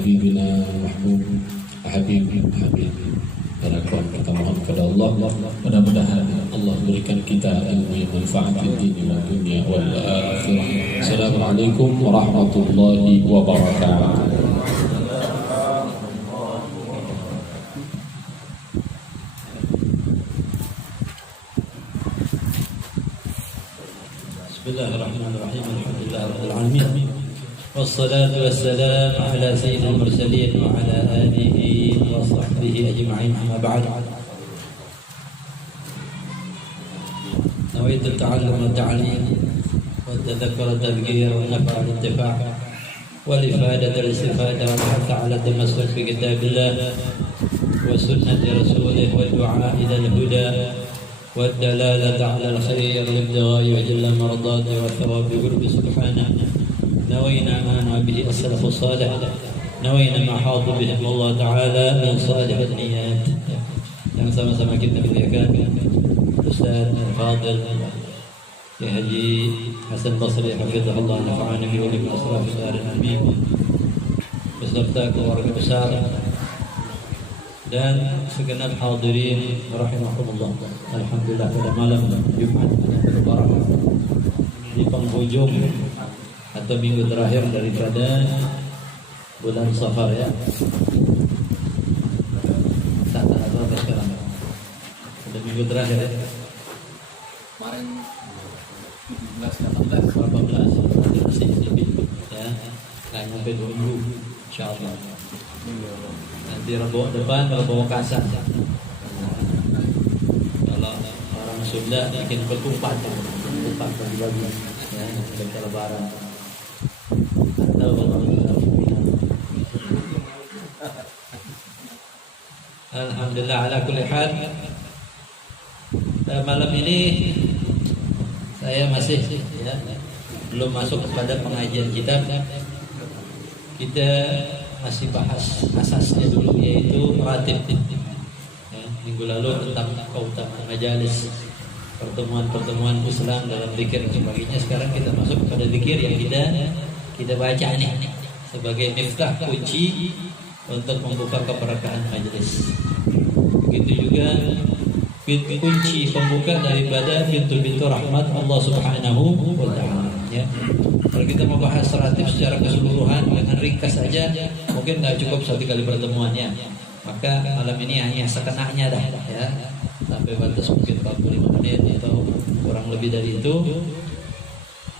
Habibina Mahmud Habib dan kita mohon kepada Allah, mudah-mudahan Allah berikan kita ilmu yang manfaat di dunia wal akhirah. Assalamualaikum warahmatullahi wabarakatuh. Bismillahirrahmanirrahim. Alhamdulillahirabbil alamin. Wassalatu wassalamu ala sayyidil mursalin wa ala alihi wa sahbihi ajma'in. Amma ba'd. Nawaitu ta'allum wa ta'lim wa tadhakkur wa tadhkir wa nafa' al-intifa' wal ifadah wal istifadah wa hatta ala tamassuk bi kitabillah wa sunnati rasulih wa du'a ila al-huda والدلالة على الخير والابتغاء وجل مرضاته والثواب بقرب سبحانه. نوينا ما نوى به السلف الصالح، نوينا ما حاط بهم الله تعالى من صالح النيات. yang sama-sama kita muliakan Ustaz Fadil Syekh Haji Hasan Basri hafizahullah nafa'ana bi ulil asraf al amin beserta keluarga besar dan segenap hadirin rahimahumullah. Alhamdulillah pada malam Jumat yang berbarakah di penghujung atau minggu terakhir daripada bulan Safar ya. Tak apa sekarang. Ada minggu terakhir ya. Kemarin 17, 18 masih lebih ya. Nggak nyampe 2 minggu insyaallah. Nanti Rabu depan Rabu Kasar. Kalau orang Sunda bikin ketupat bagi-bagi ya, untuk lebaran. Alhamdulillah ala kulli hal. Malam ini saya masih ya, belum masuk kepada pengajian kitab. Kita masih bahas asasnya dulu, yaitu ratib ya, minggu lalu tentang keutamaan majalis, pertemuan-pertemuan Islam dalam zikir dan sebagainya. Sekarang kita masuk kepada zikir yang kita baca nih sebagai miftah, kunci untuk membuka keberkahan majelis. Begitu juga kunci pembuka daripada pintu-pintu rahmat Allah Subhanahu wa taala ya. Kalau kita mau bahas ratib secara keseluruhan dengan ringkas saja mungkin nggak cukup 1 kali pertemuan ya. Maka malam ini hanya sekenanya dah ya. Sampai batas mungkin 45 menit atau kurang lebih dari itu.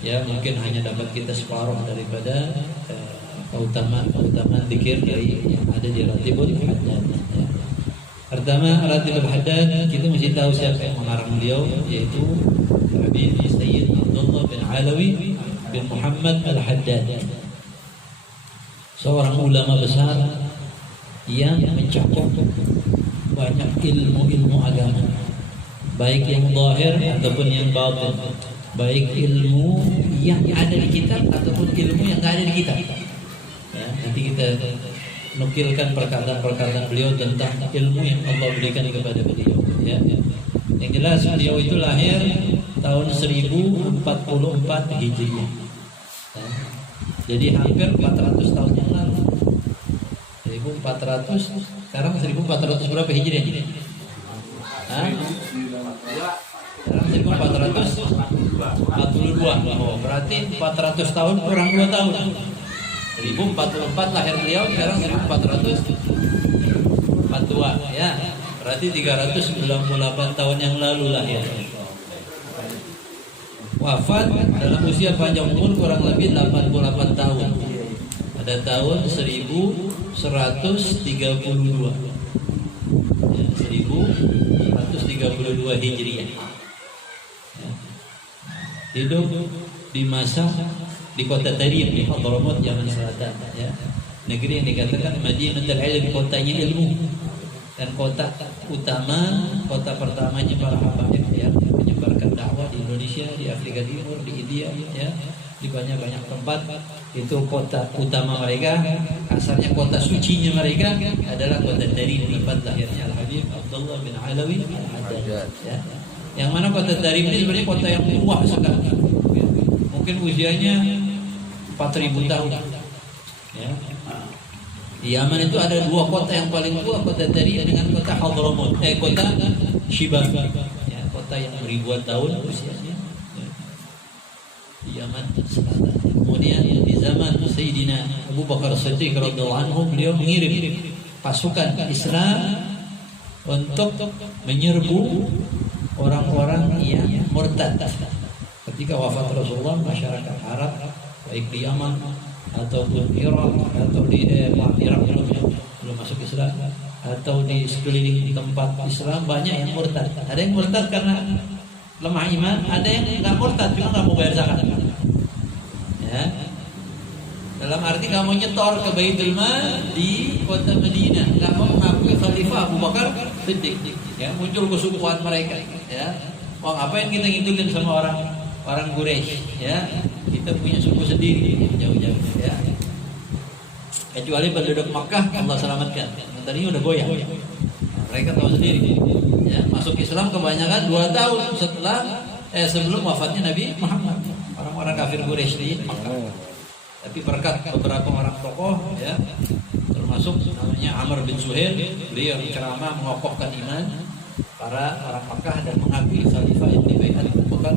Ya, mungkin hanya dapat kita separuh daripada keutamaan zikir dari yang ada di Ratibul Haddad ya. Pertama, Ratibul Haddad kita mesti tahu siapa yang mengarang beliau, yaitu Habib Sayyid Abdullah bin Alawi bin Muhammad Al-Haddad, seorang ulama besar yang mencakup banyak ilmu-ilmu agama, baik yang zahir ataupun yang batin, baik ilmu yang ada di kitab ataupun ilmu yang tidak ada di kitab ya. Nanti kita nukilkan perkataan-perkataan beliau tentang ilmu yang Allah berikan kepada beliau ya. Yang jelas beliau itu lahir tahun 1044 Hijriah ya. Jadi hampir 400 tahun yang lalu. 1400, sekarang 1400 berapa Hijriah ini? Sekarang 1442. Oh, berarti 400 tahun kurang 2 tahun. 1044 lahir beliau, sekarang 1442 ya. Berarti 398 tahun yang lalu lahir. Wafat dalam usia panjang umur kurang lebih 88 tahun. Pada tahun 1132 ya, 1132 Hijriah ya. Hidup di masa di kota Tarim di Hadramaut Yaman Selatan ya. Negeri yang dikatakan Madinatul Ilm, kotanya ilmu, dan kota utama, kota pertamanya para habaib ya, menyebarkan dakwah di Indonesia, di Afrika Timur, di India ya, di banyak-banyak tempat. Itu kota utama mereka, asalnya kota sucinya mereka adalah kota Tarim, tempat lahirnya Al-Habib Abdullah bin Alawi Al-Haddad ya. Yang mana kota Tarim ini sebenarnya kota yang tua sekali, mungkin usianya 4000 tahun ya. Di Yaman itu ada dua kota yang paling tua, kota Dariyah dengan kota Hadramaut, kota Shibah, ya, kota yang ribuan tahun usianya. Ya. Di Yaman selatan. Kemudian di zaman Sayyidina Abu Bakar Siddiq radhiyallahu anhu, beliau mengirim pasukan Islam untuk menyerbu orang-orang yang murtad. Ketika wafat Rasulullah, masyarakat Arab baik di Yaman ataupun Irak atau di Irak belum masuk Islam, atau di sekeliling tempat Islam banyak yang murtad. Ada yang murtad karena lemah iman, ada yang nggak murtad cuma nggak mau bayar zakat. Ya. Dalam arti nggak mau nyetor ke Baitul Mal di kota Madinah, nggak mau mengakui Khalifah Abu Bakar Siddiq. Ya, muncul kesukuan mereka. Ya, mau ngapain kita ngitungin sama orang Quraisy? Ya, kita punya suku sendiri jauh-jauh. Ya, kecuali penduduk Makkah Allah selamatkan. Tadinya udah goyah. Nah, mereka tahu sendiri. Ya, masuk Islam kebanyakan 2 tahun sebelum wafatnya Nabi Muhammad. Orang-orang kafir Quraisy di Makkah. Tapi berkat beberapa orang tokoh, ya, termasuk namanya Amr bin Suhail, beliau ceramah mengokohkan iman para orang Makkah dan mengakui Khalifah yang dibaiat Abu Bakar.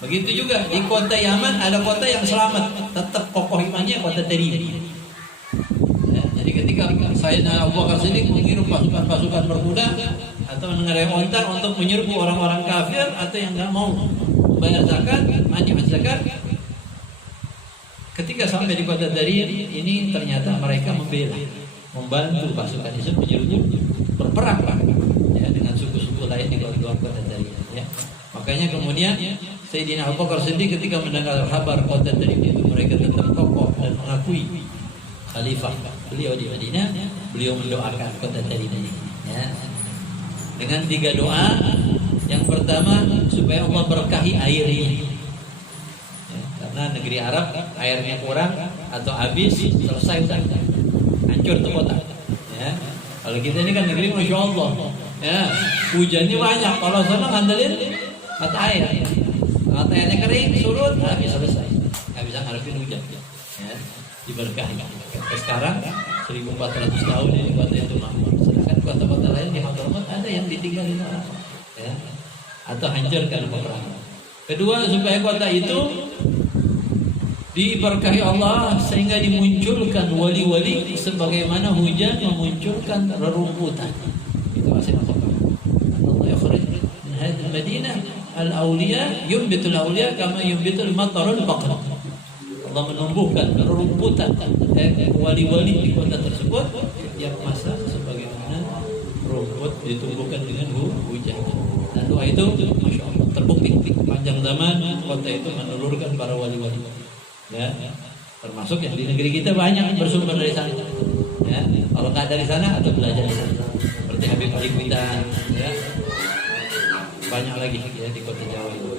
Begitu juga di kota Yaman ada kota yang selamat, tetap kokoh imannya, kota Dariyah. Ya, jadi ketika Sayyidina Abu Bakar Siddiq mengirim pasukan berkuda atau mengendarai onta untuk menyerbu orang-orang kafir atau yang nggak mau bayar zakat, wajib zakat. Ketika sampai di kota Dariyah ini, ternyata mereka membantu pasukan Islam menyerbu, berperang ya, dengan suku-suku lain di luar kota Dariyah. Ya. Makanya kemudian Sayyidina Abu Bakar Siddiq ketika mendengar kabar kota Dariyah itu, mereka tetap kokoh dan mengakui Khalifah beliau di Madinah. Beliau mendoakan kota Dariyah ini, ya, dengan 3 doa. Yang pertama, supaya Allah berkahi airnya. Karena negeri Arab airnya kurang atau habis, selesai udah hancur tuh kota. Ya. Kalau kita ini kan negeri Masya Allah, ya, hujannya banyak. Kalau sana ngandelin mata air, mata airnya kering, surut, habis selesai. Nggak bisa ngarepin hujan. Ya. Diberkahi. Sekarang 1400 tahun ini kota itu makmur. Sedangkan kota-kota lain di Hadramaut ada yang ditinggalin orang, ya, atau hancur karena peperangan. Kedua, supaya kota itu diberkahi Allah sehingga dimunculkan wali-wali sebagaimana hujan memunculkan rerumputan. Itu maksudnya apa? Allah yakhrij min hadhihi al-Madinah al-awliya yumbitul awliya kama yumbitul matarul baqar. Allah menumbuhkan rerumputan wali-wali di kota tersebut setiap masa sebagaimana rumput ditumbuhkan dengan hujan. Dan doa itu Masya Allah terbukti panjang zaman kota itu menelurkan para wali-wali. Ya, termasuk yang di negeri kita banyak bersumber dari sana. Ya, kalau nggak dari sana atau belajar dari sana, seperti Habib Ali Kuitan, ya, banyak lagi ya di kota Jawa itu.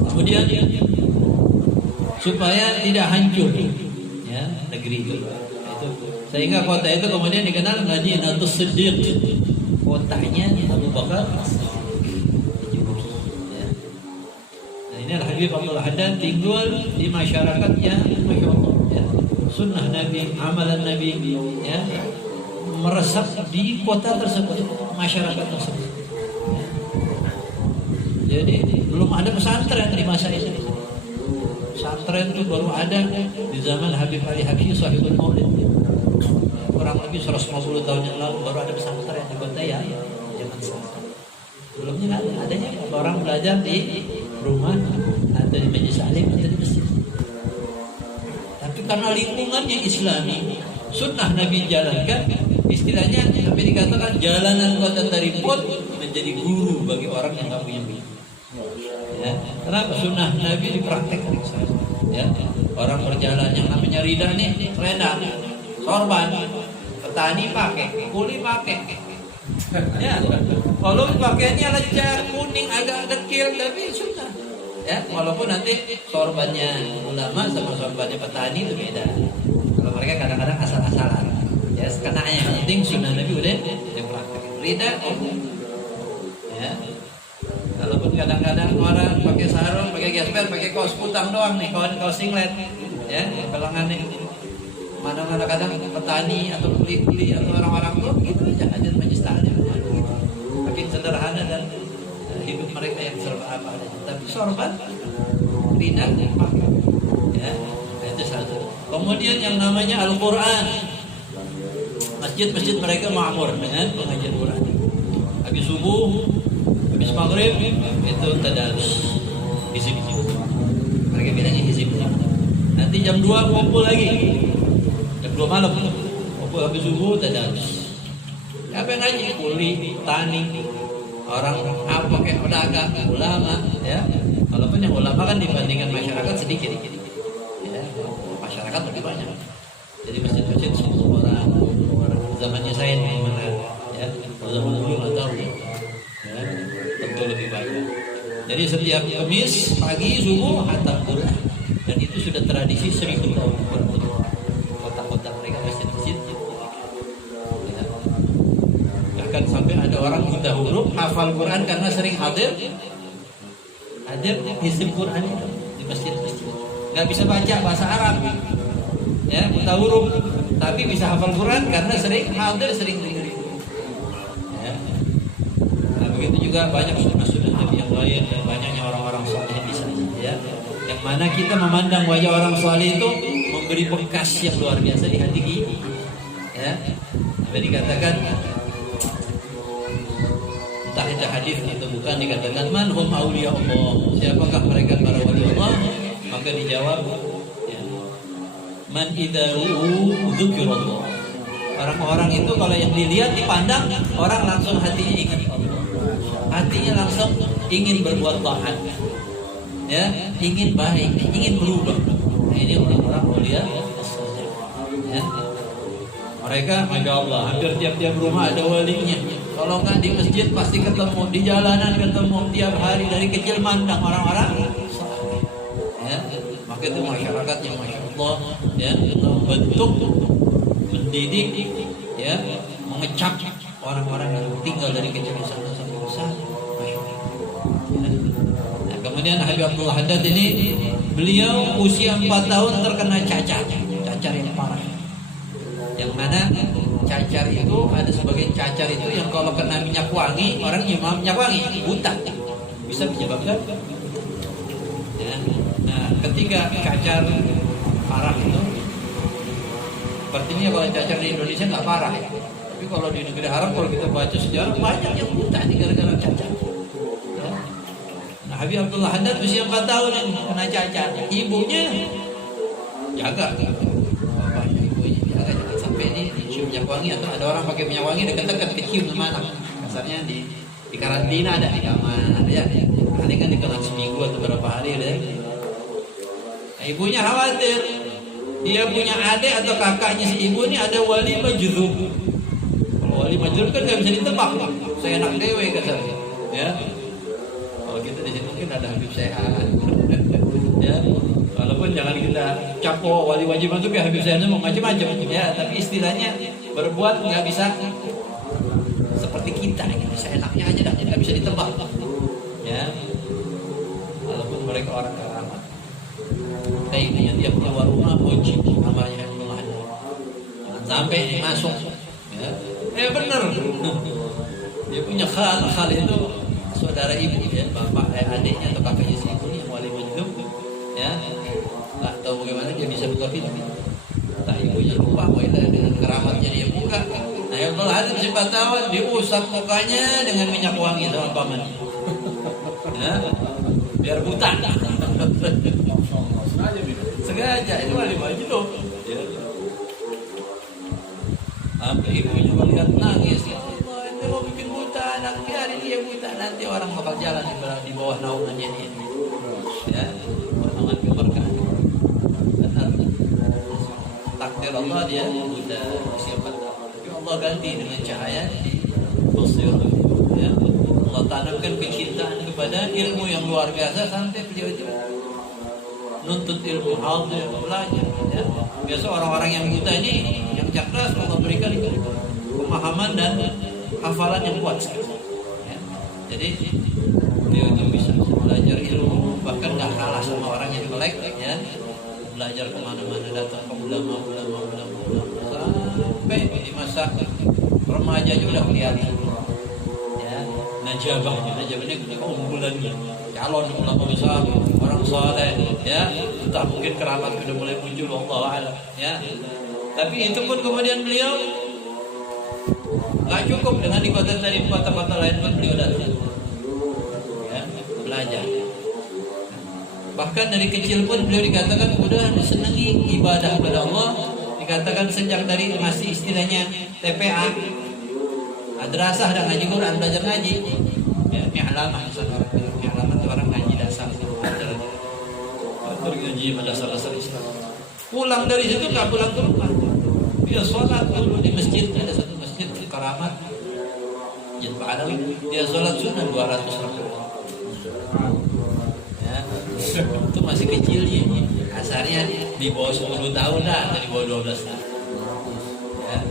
Kemudian supaya tidak hancur, ya, negeri itu, sehingga kota itu kemudian dikenal Madinatus Siddiq, kotanya Abu Bakar. Ini Habib Abdul Haddad tinggal di masyarakat yang Masya Allah, ya, sunnah Nabi, amalan Nabi, ya, meresap di kota tersebut, masyarakat tersebut. Ya. Jadi belum ada pesantren di masa itu. Pesantren itu baru ada di zaman Habib Ali Habsyi Sahibul Maulid. Kurang lebih 150 tahun yang lalu baru ada pesantren di kota ya, zaman sekarang. Sebelumnya adanya orang belajar di rumah atau di majelis alim atau di masjid. Tapi karena lingkungannya Islami, sunnah Nabi jalankan, istilahnya sampai dikatakan jalanan kota Taripot menjadi guru bagi orang yang nggak punya guru. Ya, karena sunnah Nabi dipraktekkan. Ya, orang berjalan yang namanya rida nih, selendang, sorban, petani pakai, kuli pakai. Ya, kalau pakaiannya lecak, kuning, agak dekil, tapi sunnah. Ya, walaupun nanti sorbannya ulama sama sorbannya petani itu beda. Kalau mereka kadang-kadang asal-asalan. Ya, karena yang penting sunnah Nabi udah dipraktek. Rida, ya. Walaupun kadang-kadang orang pakai sarung, pakai gesper, pakai kaos kutang doang nih, kaos singlet, ya, pelangan nih. mana-mana kadang petani atau kuli-kuli atau orang-orang tua begitu aja hajat majlis taklim. Makin sederhana dan hidup mereka yang serba apa adanya. Tapi sorban ringan ya, itu satu. Kemudian yang namanya Al-Quran, masjid-masjid mereka ma'mur dengan pengajian Quran. Habis subuh, habis maghrib itu tadarus hizib. Mereka bilangnya hizib. Nanti jam 2 kumpul lagi. Jam 2 malam kumpul habis subuh tadarus. Apa yang ngaji? Kuli, tani, orang apa kayak pedagang, ulama, ya. Walaupun yang ulama kan dibandingkan masyarakat sedikit, ya. Masyarakat lebih banyak. Jadi masjid-masjid 10 orang. Zamannya saya di mana, ya. Zaman dulu nggak tahu, ya. Tentu lebih banyak. Jadi setiap Kamis pagi subuh khatam Quran, dan itu sudah tradisi 1000 tahun berlalu. Kota-kota mereka masjid-masjid. Bahkan sampai ada orang buta huruf hafal Quran karena sering hadir hizib Quran itu di masjid-masjid. Nggak bisa baca bahasa Arab, ya buta huruf, tapi bisa hafal Quran karena sering hadir, sering dengerin. Ya. Nah, begitu juga banyak sunnah-sunnah Nabi yang lain dan banyaknya orang-orang saleh di sana, ya. Yang mana kita memandang wajah orang saleh itu memberi bekas yang luar biasa di hati kita. Ya. Sampai dikatakan entah ada hadis atau bukan, dikatakan man hum auliya Allah, siapakah mereka para wali Allah? Maka dijawab ya, man idaru dzikirullah. Orang-orang itu kalau yang dilihat dipandang orang langsung hatinya ingat Allah, hatinya langsung ingin berbuat taat, ya, ingin baik, ingin berubah. Nah, ini orang-orang auliya ya. Mereka, masya Allah, hampir tiap-tiap rumah ada walinya. Kalau nggak di masjid pasti ketemu, di jalanan ketemu, tiap hari dari kecil mandang orang-orang. Ya, maka itu masyarakat yang masya Allah, ya, membentuk, mendidik, ya, mengecap orang-orang yang tinggal dari kecil di sana sampai besar. Masya Allah. Ya. Nah, kemudian Habib Abdullah Haddad ini, beliau usia 4 tahun terkena cacar yang parah. Yang mana cacar itu ada sebagian cacar itu yang kalau kena minyak wangi, orang nyium minyak wangi buta, bisa menyebabkan. Ya. Nah, ketika cacar parah itu, sepertinya kalau cacar di Indonesia nggak parah ya. Tapi kalau di negeri Arab, kalau kita baca sejarah, banyak yang buta gara-gara cacar. Ya. Nah, Habib Abdullah Haddad usia 4 tahun yang kena cacar, ibunya jaga. Ini dicium minyak wangi, atau ada orang pakai minyak wangi dekat-dekat kecium sama anak. Kasarnya di karantina ada di kamar, ya. Ini kan dikenakan seminggu atau berapa hari ya. Nah, ibunya khawatir. Dia punya adik atau kakaknya si ibu ini ada wali majdzub. Kalau wali majdzub kan nggak bisa ditebak. Saya enak dewe kasarnya, ya. Kalau kita di sini mungkin ada Habib Sehat. Ya. Walaupun jangan kita capo wali wajib masuk ya Habib Zainal mau macam-macam ya, tapi istilahnya berbuat nggak bisa seperti kita, gitu. Seenaknya aja dah, nggak bisa ditebak ya. Walaupun mereka orang keramat, tapi yang dia punya rumah wajib kamarnya rumah ada, jangan sampai masuk ya. Benar, dia punya hal itu saudara ibu ya, bapak adiknya atau kakaknya si ibu yang wali majdzub ya. Nggak tahu bagaimana dia bisa buka pintu. Tak ibunya lupa dengan keramatnya dia buka. Nah, yang berhasil 4 tahun diusap mukanya dengan minyak wangi sama paman. Ya, biar buta. Sengaja itu wali majdzub. Ya. Sampai ibunya melihat nangis. Ya Allah, ini mau bikin buta anak, biarin dia buta, nanti orang bakal jalan di bawah naungannya ini. Ya, naungan keberkahan. Takdir Allah dia buta usia 4 tahun, tapi Allah ganti dengan cahaya di basirah. Ya. Allah tanamkan kecintaan kepada ilmu yang luar biasa sampai beliau itu nuntut ilmu, hadir, belajar. Ya. Biasa orang-orang yang buta ini, yang cerdas, Allah berikan itu pemahaman dan hafalan yang kuat sekali. Ya. Jadi beliau itu bisa belajar ilmu, bahkan nggak kalah sama orang yang melek, ya. Belajar kemana-mana, datang ke ulama dewasa, remaja juga udah kelihatan. Ya, najabahnya ini keunggulannya. Calon ulama besar, orang saleh, ya, entah mungkin keramat sudah mulai muncul, Allah a'lam, ya. Tapi itu pun kemudian beliau nggak cukup dengan di kota dari kota-kota lain pun beliau datang, ya, belajar. Bahkan dari kecil pun beliau dikatakan udah disenangi ibadah kepada Allah. Dikatakan sejak dari masih istilahnya TPA, madrasah dan ngaji Quran, belajar ngaji. Ya, ini alamah misalnya orang ngaji dasar, ngaji dasar Islam. Pulang dari situ nggak pulang ke rumah, dia sholat dulu di masjid. Ada satu masjid di Karamat, Masjid Pak Alawi. Dia sholat sunnah 200 rakaat. Ya, itu masih kecil ya, asarnya di bawah 10 tahun dah, di bawah 12 tahun. Ya.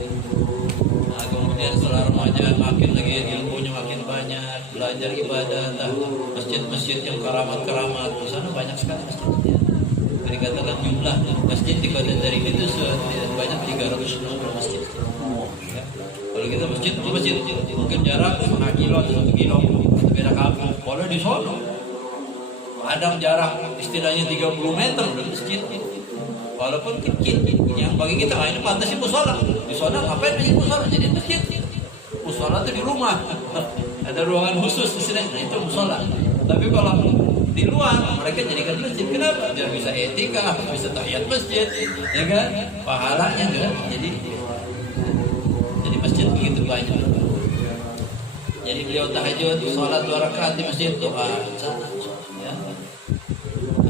Nah, kemudian setelah remaja makin lagi ilmunya makin banyak, belajar ibadah, masjid-masjid yang keramat-keramat, di sana banyak sekali masjidnya. Dikatakan jumlah masjid di kota dari itu banyak 360 masjid. Ya. Kalau kita masjid mungkin jarak setengah kilo atau 1 kilo, beda kampung. Kalau di sono ada jarak istilahnya 30 meter dari masjid. Walaupun kecil, yang bagi kita ini pantasnya musola. Di sana ngapain aja musola? Jadi masjid. Musola itu di rumah. Ada ruangan khusus di sini, nah itu musola. Tapi kalau di luar mereka jadikan masjid. Kenapa? Biar bisa etika, bisa tahiyat masjid, ya kan? Pahalanya juga. Jadi masjid begitu banyak. Jadi beliau tahajud, sholat 2 rakaat di masjid, doa sana. Ya.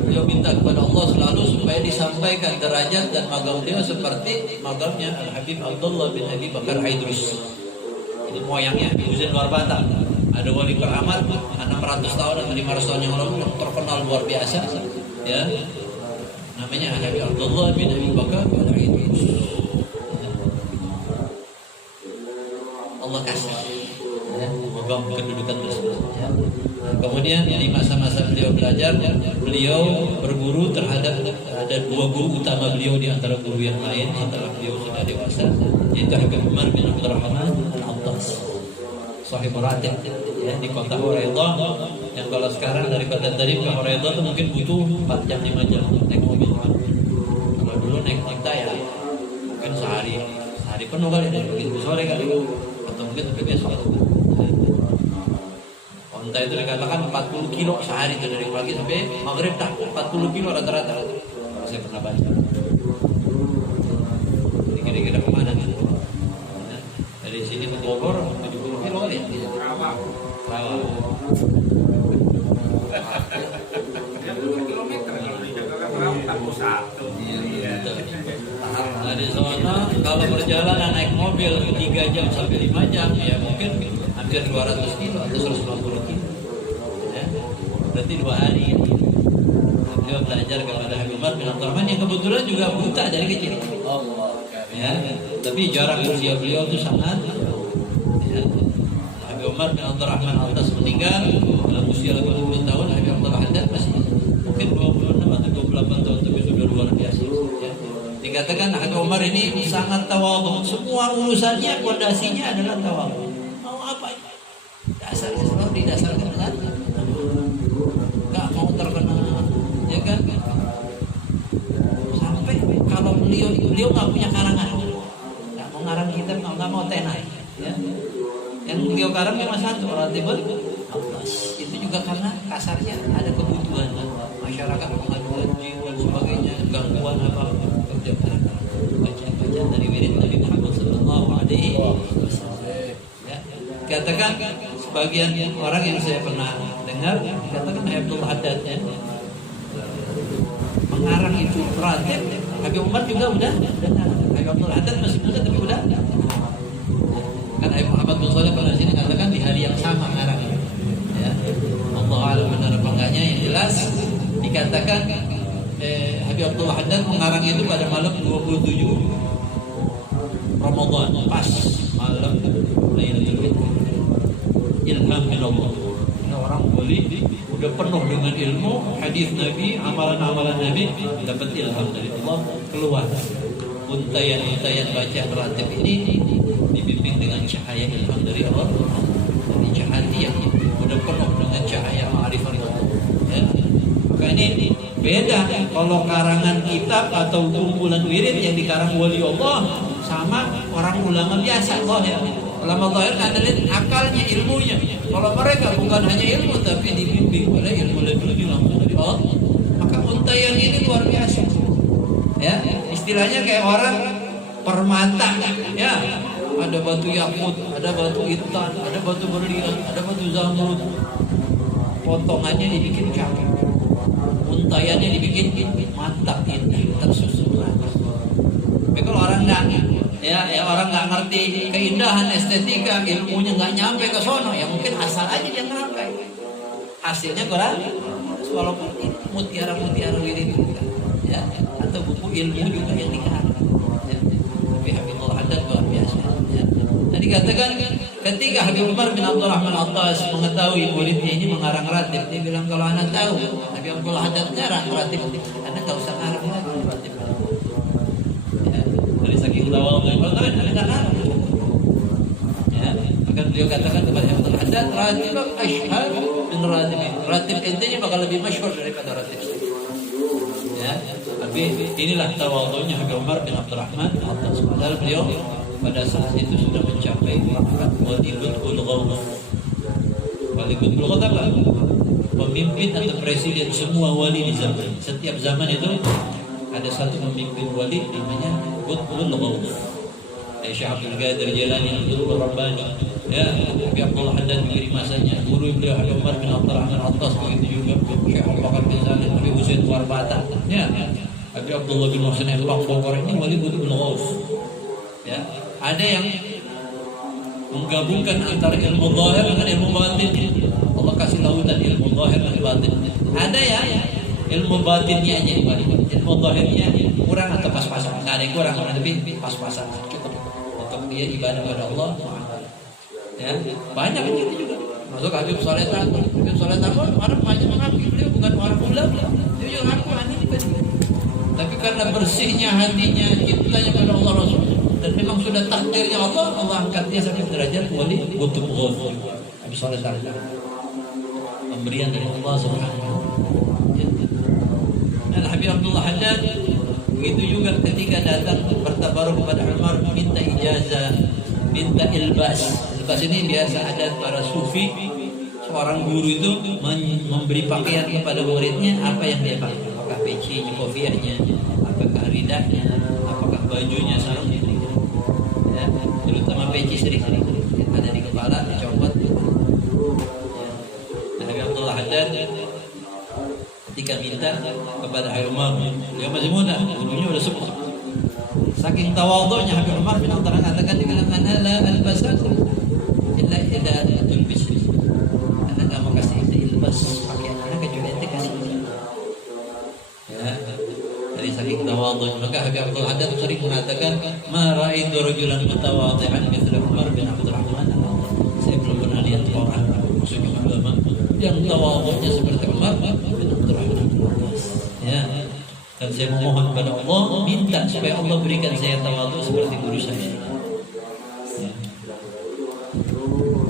Beliau minta kepada Allah selalu supaya disampaikan derajat dan magam beliau seperti magamnya Al-Habib Abdullah bin Abi Bakar Aidrus. Ini moyangnya Habib Husain luar Batak. Ada wali keramat 600 tahun atau 500 tahun yang lalu yang terkenal luar biasa, ya. Namanya Habib Abdullah bin Abi Bakar Aidrus. Allah kasih, ya, magam kedudukan tersebut. Ya. Kemudian di masa-masa beliau belajar, beliau berguru terhadap ada 2 guru utama beliau di antara guru yang lain setelah beliau sudah dewasa, yaitu Habib Umar bin Abdurrahman Al-Attas, sahib Ratib, ya, di kota Horedo. Yang kalau sekarang dari kota Tarif ke Horedo itu mungkin butuh 4 jam 5 jam naik mobil. Kalau dulu naik onta ya mungkin sehari penuh kali, dari begitu sore kali, atau mungkin lebih besok. Onta itu dikatakan 40 kilo sehari, itu dari pagi sampai maghrib, 40 kilo rata-rata. Saya pernah baca. Kira-kira kemana gitu? Dari sini ke Bogor 70 kilo kali ya? Rawang. Kilometer kalau di Jakarta Rawang 41. Iya. Nah di sana kalau perjalanan naik mobil 3 jam sampai 5 jam ya mungkin hampir 200 kilo atau 150 kilo. Ya. Berarti 2 hari. Beliau belajar kepada Habib Umar bin Abdurrahman yang kebetulan juga buta dari kecil. Ya, tapi jarak usia beliau itu sangat. Ya. Habib Umar bin Abdurrahman Al-Attas meninggal dalam usia 80 tahun. Habib Abdullah Haddad masih mungkin 26 atau 28 tahun, tapi sudah luar biasa. Ya. Dikatakan Habib Umar ini sangat tawadhu. Semua urusannya, fondasinya adalah tawadhu. Mau apa? Dasarnya selalu didasarkan dengan nggak mau terkenal, ya kan? Sampai kalau beliau nggak punya karangan, nggak mau ngarang kitab, nggak mau tenai, ya. Yang beliau karang cuma satu, Ratibul Attas. Itu juga karena kasarnya ada kebutuhan masyarakat, pengaduan jiwa dan sebagainya, gangguan apa, kerja baca dari wirid Nabi Muhammad Sallallahu Alaihi Wasallam. Ya. Katakan sebagian orang yang saya pernah dengar, katakan Abdullah Haddad, ya, mengarang itu Ratib. Habib Umar juga udah Habib Abdullah Haddad masih muda tapi udah. Kan Habib Muhammad bin Shalih pernah sini katakan di hari yang sama ngarang itu. Ya. Allah alam benar apa enggaknya, yang jelas dikatakan Habib Abdullah Haddad mengarang itu pada malam 27 Ramadan, pas malam Lailatul Qadar. Ilham min Allah. Orang boleh udah penuh dengan ilmu hadis Nabi, amalan-amalan Nabi, dapat ilham dari Allah, keluar. untayan bacaan ratib ini dibimbing dengan cahaya ilham dari Allah, dari hati yang udah penuh dengan cahaya ma'rifat Allah. Ya. Maka ini beda kalau karangan kitab atau kumpulan wirid yang dikarang wali Allah sama orang ulama biasa. Allah ya, ulama zahir ada lihat akalnya, ilmunya. Kalau mereka bukan hanya ilmu tapi dibimbing oleh ilmu laduni langsung dari Allah, maka untayan ini luar biasa. Ya, istilahnya kayak orang permata, ya. Ada batu yakut, ada batu intan, ada batu berlian, ada batu zamrud. Potongannya dibikin cakep, untayannya dibikin mantap, indah, tersusun. Tapi kalau orang orang nggak ngerti keindahan estetika, ilmunya nggak nyampe ke sono, ya mungkin asal aja dia ngerangkai. Hasilnya kurang, walaupun mutiara-mutiara wirid juga, ya, atau buku ilmu juga yang dikarang. Ya. Tapi Habibullah Haddad luar biasa. Ya. Tadi katakan ketika Habib Umar bin Abdurrahman Attas mengetahui muridnya ini mengarang ratib, dia bilang kalau anak tahu Habib Abdullah Haddad ngarang ratib, anak nggak usah ngarang lagi ratib. Ya. Dari saking tawadhu kalau tahu anak nggak ngarang. Ya. Maka beliau katakan kepada Habib Abdullah Haddad, ratib ashhar min ratib. Ratib intinya bakal lebih masyhur daripada ratib. Ya. Tapi inilah tawadhunya Habib Umar bin Abdurrahman Attas. Padahal beliau pada saat itu sudah mencapai Walibul Ghaus. Walibul Ghaus apa? Pemimpin atau presiden semua wali di zaman. Setiap zaman itu ada satu pemimpin wali namanya Qutbul Ghaus. Syekh Abdul Qadir Jilani, Abdul Rabbani, ya, Habib Abdullah Haddad juga di masanya. Guru beliau Habib Umar bin Abdurrahman Attas, begitu juga Syekh Abu Bakar bin Zaid, Habib Husain Warbata, ya. Habib Abdullah bin Husain Al-Baq Bogor ini wali Qutbul Ghaus. Ya. Ada yang menggabungkan antara ilmu zahir dengan ilmu batin. Allah kasih lautan ilmu zahir dan batin. Ada ya ilmu batinnya aja dibalik. Ilmu zahirnya kurang atau pas-pasan. Nggak ada yang kurang, tapi pas-pasan cukup untuk dia ibadah kepada Allah. Ya, banyak begitu juga. Masuk Habib Saleh Tanggung. Habib Saleh Tanggung orang banyak mengaku beliau bukan orang ulama. Dia juga ngaku aneh juga. Tapi karena bersihnya hatinya, cintanya kepada Allah Rasul, dan memang sudah takdirnya Allah angkat dia sampai derajat wali Qutbul Ghaus. Habib Saleh Tanggung. Pemberian dari Allah Subhanahu wa taala. Dan Habib Abdullah Haddad begitu juga ketika datang bertabaruk kepada Umar minta ijazah, minta ilbas. Ilbas ini biasa adat para sufi. Seorang guru itu memberi pakaian kepada muridnya apa yang dia pakai. Apakah pecinya, kopiahnya, apakah ridahnya, apakah bajunya, sarungnya. Ya, terutama peci sering-sering ada di kepala, dicopot. Ya. Habib Abdullah Haddad ketika minta kepada Habib Umar, dia masih muda, gurunya udah sepuh. Saking tawadhunya Habib Umar bin Abdullah katakan dia bilang la albasakum illa idza tulbis. Ana enggak mau kasih ilbas pakaian anak kecuali ente kasih. Ya. Dari saking tawadhunya maka Habib Abdullah Haddad sering mengatakan ma ra'aitu rajulan mutawadhi'an mithla Umar bin Abdurrahman. Saya belum pernah lihat orang maksudnya ulama yang tawadhunya seperti Umar bin Abdurrahman. Ya. Dan saya memohon kepada Allah minta supaya Allah berikan saya tawadhu seperti guru saya. Ya.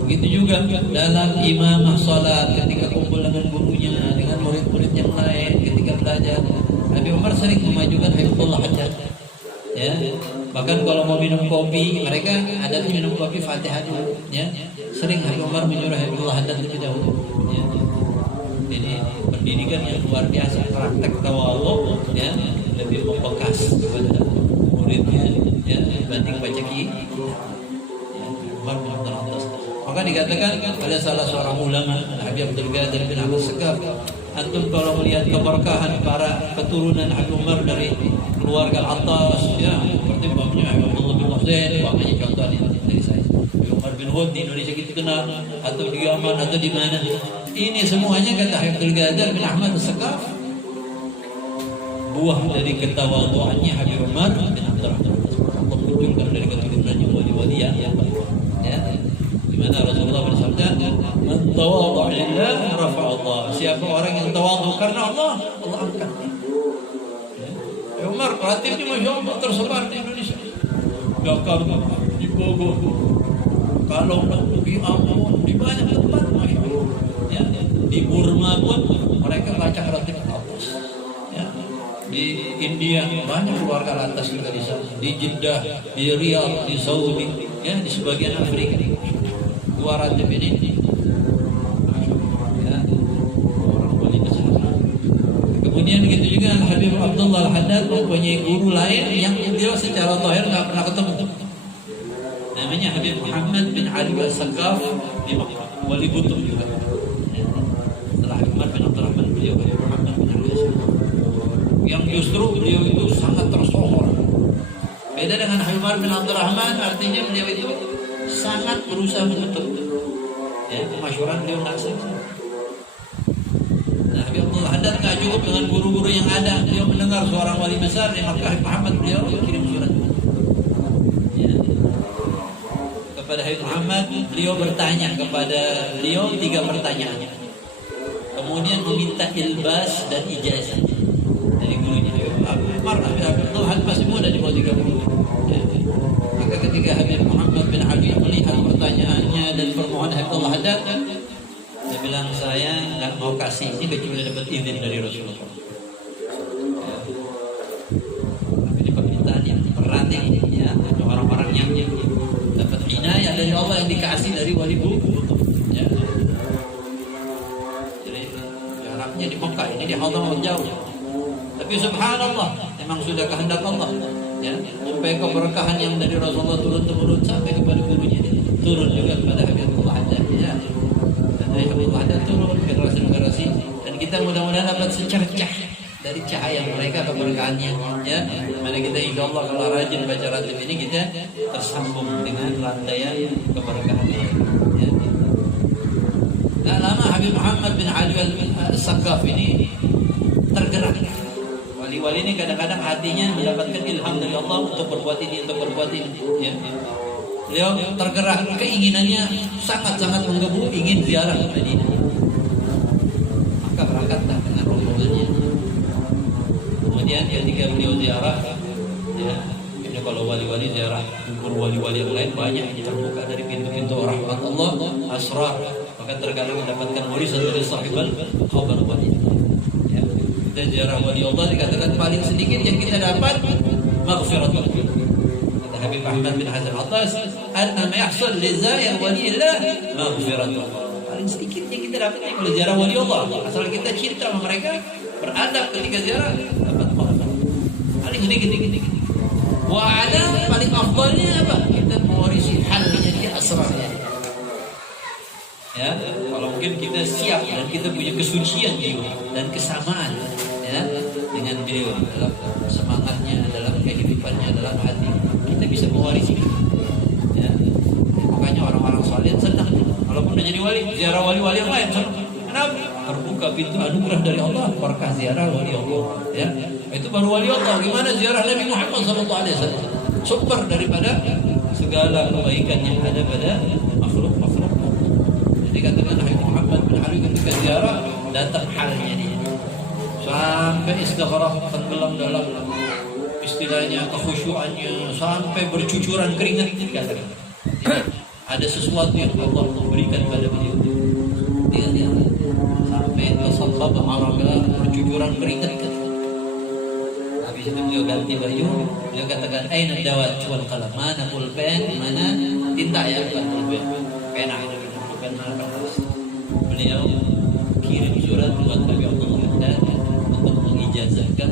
Begitu juga dalam imamah salat ketika kumpul dengan gurunya, dengan murid-murid yang lain ketika belajar. Habib Umar sering memajukan Habibullah Haddad. Ya. Bahkan kalau mau minum kopi, mereka ada minum kopi Fatihah dulu, ya. Sering Habib Umar menyuruh Habibullah Haddad lebih dahulu. Ya. Jadi pendidikan yang luar biasa, praktek tawadhu, ya, lebih membekas kepada muridnya, ya, dibanding baca kiai. Ya, Umar bin Abdullah. Maka dikatakan pada salah seorang ulama, Habib Abdul Qadir bin Ahmad Sekaf, antum kalau melihat keberkahan para keturunan Habib Umar dari keluarga Attas, ya, seperti bapaknya Habib Abdullah bin Husain, bapaknya contoh dari saya. Habib Umar bin Hud di Indonesia kita kenal, atau di Yaman atau di mana. Ini semuanya kata Habib Abdul Qadir bin Ahmad Sekaf buah dari ketawadhuannya Habib Umar bin Abdurrahman. Allah munculkan dari keturunannya wali-wali ya. Di mana Rasulullah bersabda, "Man tawadha lillah rafa'a Allah." Siapa orang yang tawadhu karena Allah, Allah angkat. Ya. Umar relatifnya Masya Allah tersebar di Indonesia. Jakarta, di Bogor, kalau di Ambon, di banyak tempat Masya Allah. Ya, di Burma pun mereka baca relatif lantas. Ya, di India banyak keluarga lantas juga di sana. Di Jeddah, di Riyadh, di Saudi, ya di sebagian Afrika. Dua relatif ini. Ya, orang beli ke sana. Kemudian gitu juga Al-Habib Abdullah Al-Haddad mempunyai guru lain yang dia secara zahir nggak pernah ketemu. Namanya Habib Muhammad bin Ali Al-Saqqaf di Makkah, wali kutub juga. Setelah Umar bin Abdurrahman beliau Habib Muhammad bin Ali Al-Saqqaf. Yang justru beliau itu sangat tersohor. Beda dengan Habib Umar bin Abdurrahman, artinya beliau itu sangat berusaha menutup. Ya, kemasyhuran beliau nggak sah. Habib Abdullah Haddad nggak cukup dengan guru-guru yang ada. Beliau mendengar seorang wali besar di Makkah, Muhammad, beliau kirim surat. Ya. Kepada Habib Muhammad, beliau bertanya kepada beliau 3 pertanyaan. Kemudian meminta ilbas dan ijazah dari gurunya. Habib Abdullah Haddad masih muda di bawah 30. Ya. Maka ketika Habib Muhammad bin Ali melihat pertanyaannya dan permohonan Habib Abdullah Haddad, dia bilang saya nggak mau kasih ini kecuali dapat izin dari Rasulullah. Tapi ini permintaan yang terlatih ya, ada orang-orang yang dapat inayah dari Allah yang dikasih dari wali buku. Ya. Jadi jaraknya di Mekah ini di Hadramaut jauh. Tapi subhanallah, memang sudah kehendak Allah. Ya, supaya keberkahan yang dari Rasulullah turun-temurun sampai kepada gurunya turun juga kepada Habib Abdullah Haddad. Ya. Dari Habib Haddad turun generasi-generasi dan kita mudah-mudahan dapat secercah dari cahaya mereka keberkahannya ya. Mana kita insya Allah kalau rajin baca ratib ini kita tersambung dengan lantaian keberkahan ya. Tak lama Habib Muhammad bin Ali Al-Saqqaf ini tergerak. Wali-wali ini kadang-kadang hatinya mendapatkan ilham dari Allah untuk berbuat ini, untuk berbuat ini ya. Beliau tergerak, keinginannya sangat-sangat menggebu, ingin ziarah ke Madinah. Maka berangkatlah dengan rombongannya. Kemudian ketika beliau ziarah, ya, ini kalau wali-wali ziarah, kubur wali-wali yang lain banyak yang terbuka dari pintu-pintu rahmat Allah, asrar. Maka terkadang mendapatkan warisan dari sahibal khabar wali. Ya, kita ziarah wali Allah dikatakan paling sedikit yang kita dapat maghfiratul. Habib Ahmad bin Hasan Al-Attas, "Anna ma yahsul li zair walillah maghfiratullah." Paling sedikit yang kita dapat kalau ziarah wali Allah, asal kita cinta sama mereka, beradab ketika ziarah, dapat maghfirah. Paling sedikit. Wa ada paling afdalnya apa? Kita mewarisi halnya dia, asrarnya. Ya, kalau mungkin kita siap dan kita punya kesucian jiwa dan kesamaan ya dengan beliau dalam semangatnya, dalam kehidupannya, dalam hati. Kita bisa mewarisi ya. Makanya orang-orang saleh senang walaupun udah jadi wali, ziarah wali-wali yang lain senang. Kenapa? Terbuka pintu anugerah dari Allah, berkah ziarah wali Allah ya. Itu baru wali Allah. Gimana ziarah Nabi Muhammad SAW? Sumber daripada segala kebaikan yang ada pada makhluk-makhluk. Jadi katakan Habib Muhammad bin Ali ketika ziarah datang halnya dia sampai istighraq, tenggelam dalam istilahnya kekhusyuannya sampai bercucuran keringat dikatakan. Ada sesuatu yang Allah berikan pada beliau. Dia sampai tasallab araga bercucuran keringat. Habis itu beliau ganti baju, beliau katakan aina dawat wal qalam, mana pulpen, mana tinta ya, bukan pulpen. Pena itu bukan kertas. Beliau kirim surat buat Habib Abdullah Haddad untuk mengijazahkan,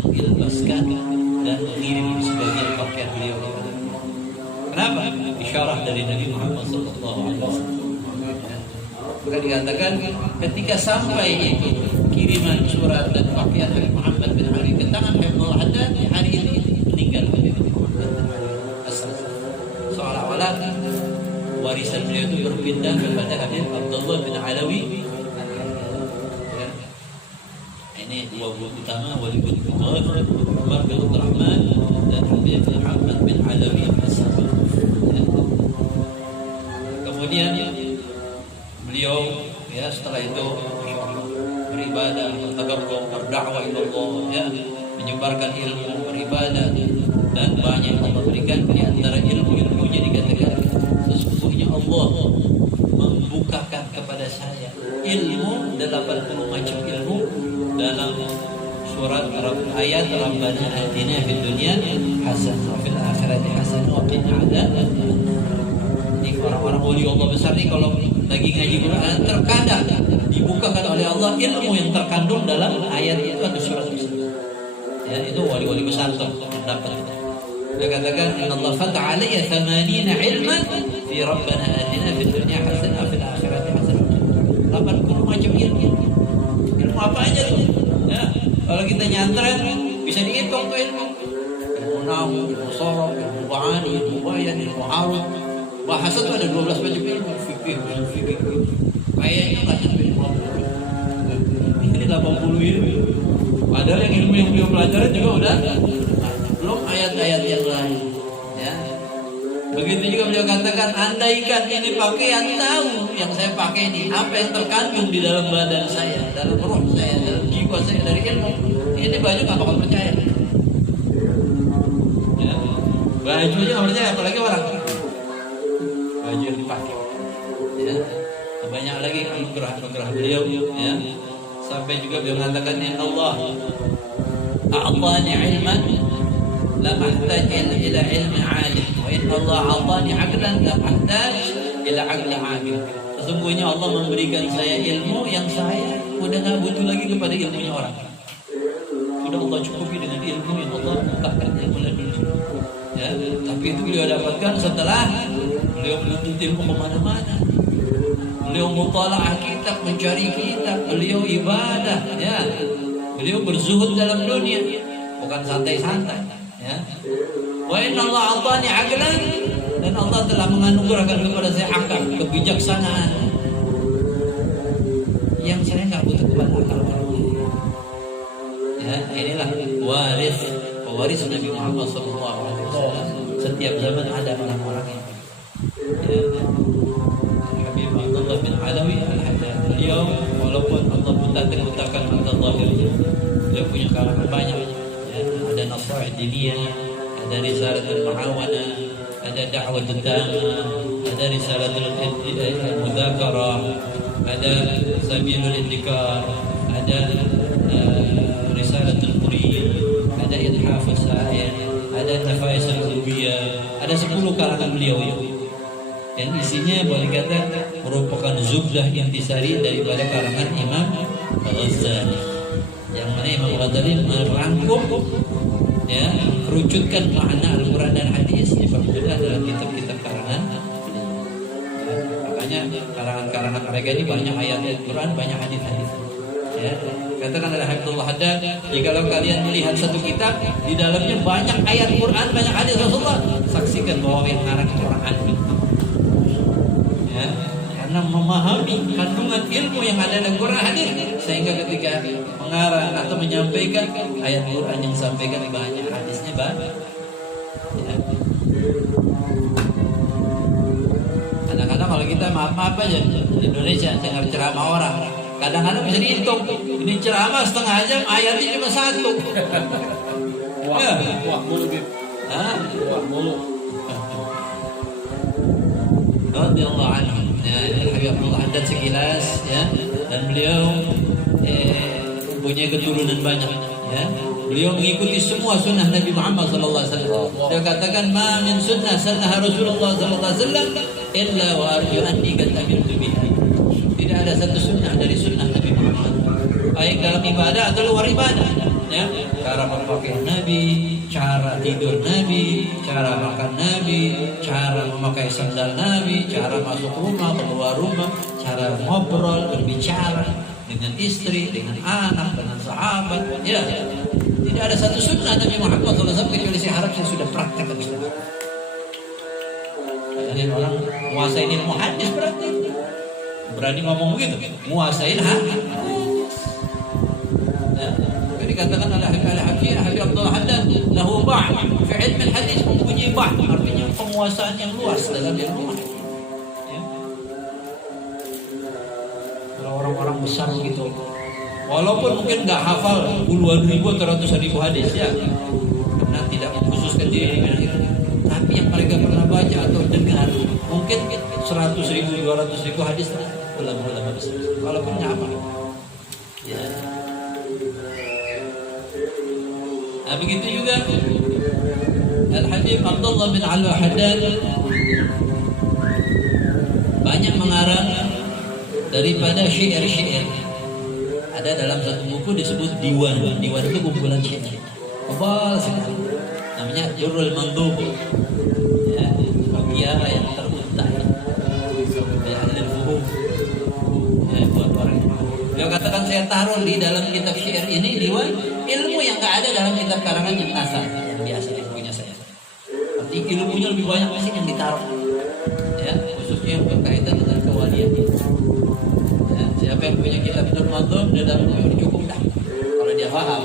mengilbaskan dan mengirim sebagian pakaian beliau. Kenapa? Isyarah dari Nabi Muhammad SAW. Maka dikatakan ketika sampai itu kiriman surat dan pakaian Habib Muhammad bin Ali ke tangan Habib Abdullah Haddad, hari ini meninggal Habib seolah-olah warisan beliau itu berpindah kepada Habib Abdullah bin Alawi. Ya. Ini dua buah utama wali Umar bin Abdurrahman dan Habib Muhammad bin Alawi Al-Saqqaf. Ya. Kemudian beliau ya setelah itu beribadah, bertadarruf, berdakwah kepada Allah ya, menyebarkan ilmu, beribadah ibadah, dan banyak Allah berikan di antara ilmu-ilmunya. Dikatakan sesungguhnya Allah membukakan kepada saya ilmu 80 macam ilmu dalam surat ayat Rabbana atina fid dunya hasanah wa fil akhirati hasanah wa qina adzaban. Ini orang-orang wali Allah besar nih kalau lagi ngaji Quran terkadang dibukakan oleh Allah ilmu yang terkandung dalam ayat itu atau surat itu. Ya, itu wali-wali besar tuh dapat. Dia katakan innallaha fataha alayya 80 ilman fi rabbana atina fid dunya hasanah wa fil akhirati hasanah. 80 macam ilmu. Ilmu apa aja tuh? Ya, kalau kita nyantren bisa dihitung tuh ilmu. Ilmu nahwu, ilmu sharaf, ilmu ba'ani, ilmu bayan, ilmu arab. Bahasa tuh ada 12 macam ilmu. Fikih. Kayaknya nggak sampai 20. Ini 80 ilmu. Padahal yang ilmu yang beliau pelajari juga udah belum ayat-ayat yang lain. Ya. Begitu juga beliau katakan, andaikan ini pakaian tahu yang saya pakai ini apa yang terkandung di dalam badan saya, dalam roh saya, dalam jiwa saya dari ilmu, ini baju nggak bakal percaya. Ya. Bajunya nggak percaya, apalagi orang. Baju yang dipakai. Ya. Banyak lagi anugerah beliau. Ya. Sampai juga beliau mengatakan ya Allah a'tani ilman la mahtaj ila ilmi alim wa inna Allah a'tani aqlan la mahtaj ila aqli amil. Sesungguhnya Allah memberikan saya ilmu yang saya udah nggak butuh lagi kepada ilmunya orang. Sudah Allah cukupi dengan ilmu yang Allah bukakan ilmu laduni. Ya, tapi itu beliau dapatkan setelah beliau menuntut ilmu kemana-mana. Beliau mutalaah kitab, mencari kitab, beliau ibadah, ya. Beliau berzuhud dalam dunia, bukan santai-santai, ya. Wa inna Allah a'tani aqlan, dan Allah telah menganugerahkan kepada saya akal, kebijaksanaan yang saya nggak butuh kepada akal orang. Ya, inilah pewaris Nabi Muhammad SAW. Setiap zaman ada orang-orang yang Abdullah bin Alawi al-Haddad. Beliau walaupun Allah butakan mata zahirnya, beliau punya karangan banyak. Ya, ada Nasaih Diniyah, ada Risalatul Muawana, ada Da'watul Tamah, ada Risalatul Mudzakarah, ada Sabilul Indikar, ada Risalatul Murid, ada Ithafus Sa'il, ada Nafaisul Uluhiyah, ada 10 karangan beliau itu. Dan isinya boleh kata merupakan zubdah intisari daripada karangan Imam Al-Ghazali, yang mana Imam Al-Ghazali merangkum, ya, merucutkan makna Al-Quran dan hadis dipermudah dalam kitab-kitab karangan. Ya, makanya karangan-karangan mereka ini banyak ayat Al-Quran, banyak hadis-hadis. Ya, katakan oleh Habibullah Haddad, jikalau kalian melihat satu kitab di dalamnya banyak ayat Quran, banyak hadis Rasulullah, saksikan bahwa yang ngarang itu orang alim. Ya, karena memahami kandungan ilmu yang ada dalam Quran hadis, sehingga ketika mengarang atau menyampaikan ayat Quran yang disampaikan banyak, hadisnya banyak. Ya. Kadang-kadang kalau kita maaf aja di Indonesia dengar ceramah orang, kadang-kadang bisa dihitung, ini ceramah setengah jam, ayatnya cuma 1. Wah mulu gitu. Wah mulu. Radhiyallahu anhu. Ya, Habib Abdullah Haddad sekilas, ya, dan beliau punya keturunan banyak, ya. Beliau mengikuti semua sunnah Nabi Muhammad SAW. Dia katakan, "Ma min sunnah Rasulullah SAW illa wa arju anni qad amiltu biha." Tidak ada satu sunnah dari sunnah Nabi Muhammad, baik dalam ibadah atau luar ibadah, ya. Cara berpakaian Nabi, cara tidur Nabi, cara makan Nabi, cara memakai sandal Nabi, cara masuk rumah, keluar rumah, cara ngobrol, berbicara dengan istri, dengan anak, dengan sahabat, ya. Tidak ada satu sunnah Nabi Muhammad SAW kecuali saya harap saya sudah praktek habis itu. Jadi orang menguasai ilmu hadis berani ngomong begitu, menguasai hadis. Ya. Dikatakan oleh Habib Abdullah Haddad, lahu ba' fi ilmi hadis, mempunyai ba', artinya penguasaan yang luas dalam ilmu hadis. Ya. Kalau orang-orang besar begitu, walaupun mungkin nggak hafal puluhan ribu atau ratusan ribu hadis, ya, karena khususkan diri mereka. Tapi yang mereka pernah baca atau dengar mungkin 100.000, 200.000 hadis ulama-ulama besar. Walaupun apa? Ya. Nah, begitu juga Al-Habib Abdullah bin Al-Haddad banyak mengarang daripada syair-syair. Ada dalam satu buku disebut diwan. Diwan itu kumpulan syair. Tebal sekali. Namanya Jurrul Mandub. Ya, mutiara yang teruntai. Ya, ahli fuhum. Ya, buat orang. Dia katakan saya taruh di dalam kitab syair ini diwan ilmu yang enggak ada dalam kitab karangan Ibn Nasr yang biasa punya saya. Arti ilmunya lebih banyak pasti yang ditaruh. Ya, khususnya yang berkaitan dengan kewalian. Ya, siapa yang punya kitab Ibn Nasr dia dalam ilmu cukup dah. Kalau dia paham.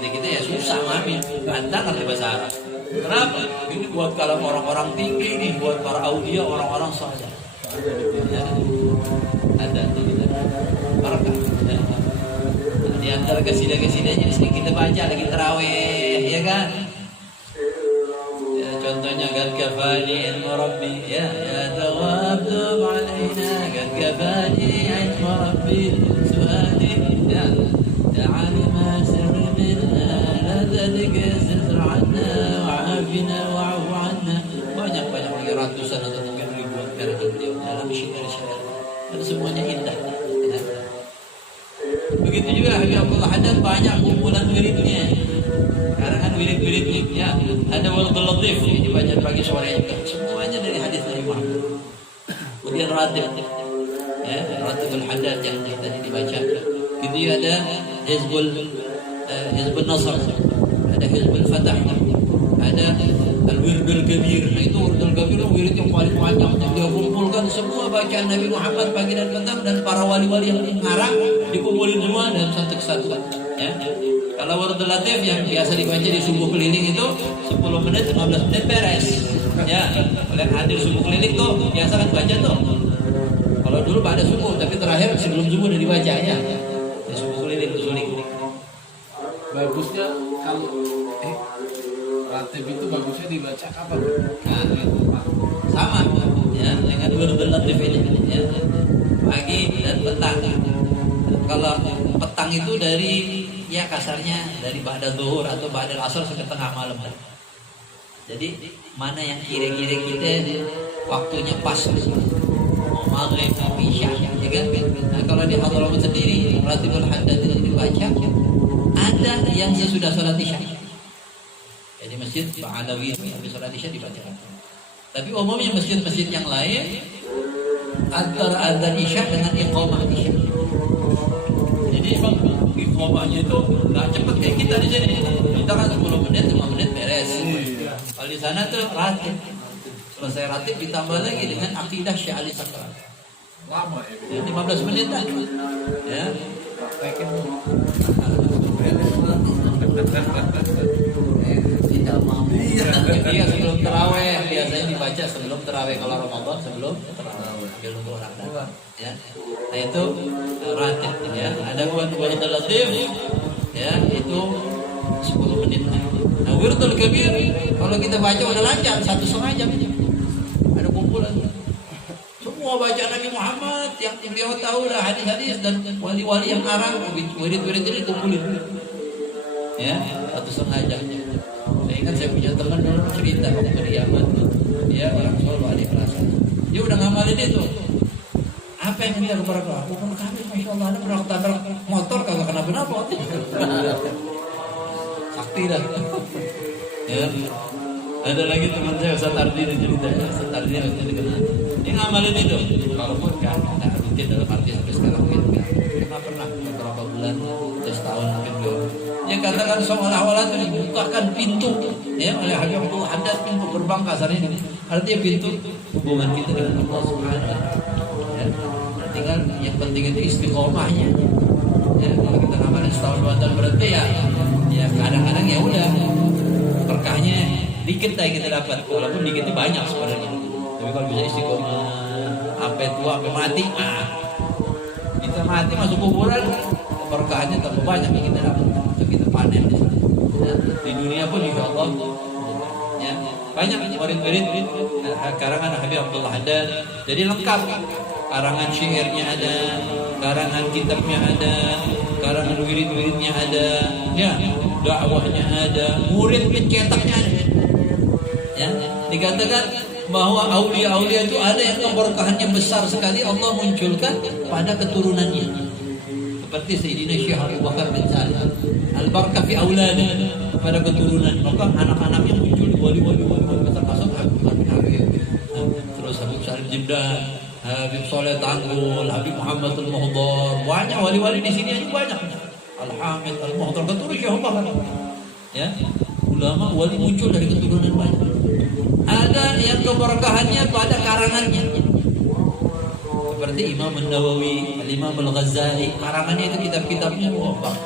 Kita ya susah ngambil, berantakan di bahasa Arab. Kenapa? Ini buat kalam orang-orang tinggi nih, buat para aulia, orang-orang saleh. Ya, ada barakah. Ya. Di antara kasidah-kasidahnya sering kita baca lagi tarawih, ya kan? Ya, contohnya gad kafani ilmu rabbi, ya tawabtu alaina gad kafani ilmu rabbi suhani, ya alima sirri banyak lagi ratusan atau mungkin ribuan karangan beliau dalam syair-syair dan semuanya indah. Ya. Begitu juga Habib Abdullah Haddad banyak kumpulan wiridnya, karangan wirid-wiridnya. Ya, ada Waldul Latif yang dibaca pagi sore juga, semuanya dari hadis Nabi Muhammad. Kemudian Ratib, ya Ratibul Haddad yang tadi dibaca. Gitu ada Hizbul Nasr, ada Hizbul Fatah, ada Al-Wirdul Kabir. Nah, itu Wirdul Kabir itu wirid yang paling panjang yang dia kumpulkan semua bacaan Nabi Muhammad pagi dan petang dan para wali-wali yang ngarang dikumpulin semua dalam satu kesatuan. Ya. Kalau Wirdul Latif yang biasa dibaca di subuh keliling itu 10 menit 15 menit beres. Ya, kalian hadir subuh keliling tuh biasa kan baca tuh. Kalau dulu pada subuh, tapi terakhir sebelum subuh udah dibacanya. Di subuh keliling itu suling. Bagusnya kalau Ratib itu bagusnya dibaca kapan? Nah, sama ya dengan Wirdul Latif ini ya. Pagi dan petang. Kalau petang itu dari ya kasarnya dari ba'da zuhur atau ba'da asar sampai tengah malam. Jadi mana yang kira-kira kita waktunya pas mau maghrib sampai isya ya kan? Nah, kalau di Hadramaut sendiri Ratibul Haddad itu dibaca ada yang sesudah sholat isya. Jadi masjid Ba'alawi itu habis sholat isya dibacakan. Tapi umumnya masjid-masjid yang lain antara adzan isya dengan iqamah isya. Jadi iqamahnya itu nggak cepet kayak kita di sini. Kita kan 10 menit, 5 menit beres. Kalau di sana tuh ratib. Selesai ratib ditambah lagi dengan akidah Syekh Ali Sakran. Lama ya. 15 menit kan. Ya. Tidak mau. Iya sebelum terawih biasanya dibaca sebelum terawih kalau Ramadan sebelum terawih sambil nunggu orang datang. Ya. Nah itu ratib ya. Ada Wirdul Latif ya itu 10 menit. Nah Wirdul Kabir kalau kita baca udah lancar 1,5 jam. Ada kumpulan. Semua bacaan Nabi Muhammad yang beliau tahu lah hadis-hadis dan wali-wali yang arang wirid-wirid ini kumpulin. Ya, 1,5 jam. Saya ingat saya punya teman dulu cerita waktu di Yaman, dia orang Solo adik kelas. Dia udah ngamalin itu. Apa yang dia kepada aku? Kalau kami, masya Allah, ada pernah ketabrak motor kagak kenapa-napa. Sakti dah. Ya. Ada lagi teman saya Ustaz Ardi cerita, Ustaz Ardi waktu dikenal. Dia ngamalin itu. Walaupun kan nggak rutin dalam arti sampai sekarang mungkin nggak pernah beberapa bulan, setahun mungkin belum. Dia katakan seolah-olah itu dibukakan pintu ya oleh Habib Abdullah Haddad, pintu gerbang kasarnya ini. Artinya pintu hubungan kita dengan Allah Subhanahu wa taala. Ya. Tinggal yang penting itu istiqomahnya. Ya, kalau kita ngamalin setahun 2 tahun berarti ya kadang-kadang ya udah berkahnya dikit aja kita dapat, walaupun dikitnya banyak sebenarnya. Tapi kalau bisa istiqomah sampai tua sampai mati, kita mati masuk kuburan berkahnya tambah banyak yang kita dapat. Kita panen di sana. Ya, di dunia pun insya Allah. Ya, banyak murid-murid karangan Habib Abdullah Haddad. Jadi lengkap. Karangan syairnya ada, karangan kitabnya ada, karangan wirid-wiridnya ada, ya, dakwahnya ada, murid pencetaknya ada. Ya, dikatakan bahwa aulia-aulia itu ada yang keberkahannya besar sekali, Allah munculkan pada keturunannya. Seperti Sayyidina Syekh Abu Bakar bin Salim, al-barakah fi auladi, pada keturunan, maka anak-anaknya muncul wali-wali termasuk Abdullah bin Habib, terus Habib Salim Jimdan, Habib Soleh Tanggul, Habib Muhammad Al-Muhdar, banyak wali-wali di sini aja banyak. Al-Hamid Al-Muhdar keturunan Syekh Abu Bakar. Ya, ulama wali muncul dari keturunan banyak. Ada yang keberkahannya pada karangannya. Seperti Imam An-Nawawi, Al-Imam Al-Ghazali, karangannya itu kitab-kitabnya bahkan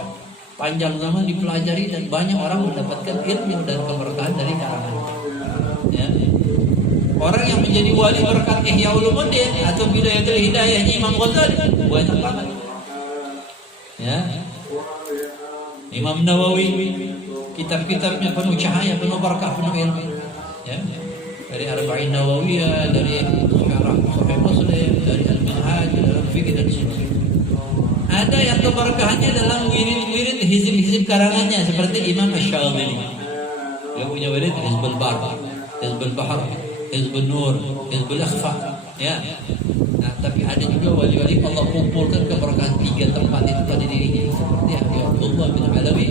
panjang zaman dipelajari dan banyak orang mendapatkan ilmu dan keberkahan dari karangannya. Ya. Orang yang menjadi wali berkat Ihya Ulumuddin atau Bidayatul Hidayahnya Imam Ghazali banyak banget. Ya. Imam Nawawi, kitab-kitabnya penuh cahaya, penuh berkah, penuh ilmu. Ya. Dari Arba'in Nawawiyah, dari Syarah Sahih Muslim, dari Al-Minhaj, dalam fikih dan sunnah. Ada yang keberkahannya dalam wirid-wirid hizib-hizib karangannya seperti Imam Asy-Syadzili. Dia punya wirid Hizbul Bar, Hizbul Bahar, Hizbul Nur, Hizbul Ikhfa. Ya. Nah, tapi ada juga wali-wali Allah kumpulkan keberkahan 3 tempat itu pada dirinya seperti Abdullah bin Alawi.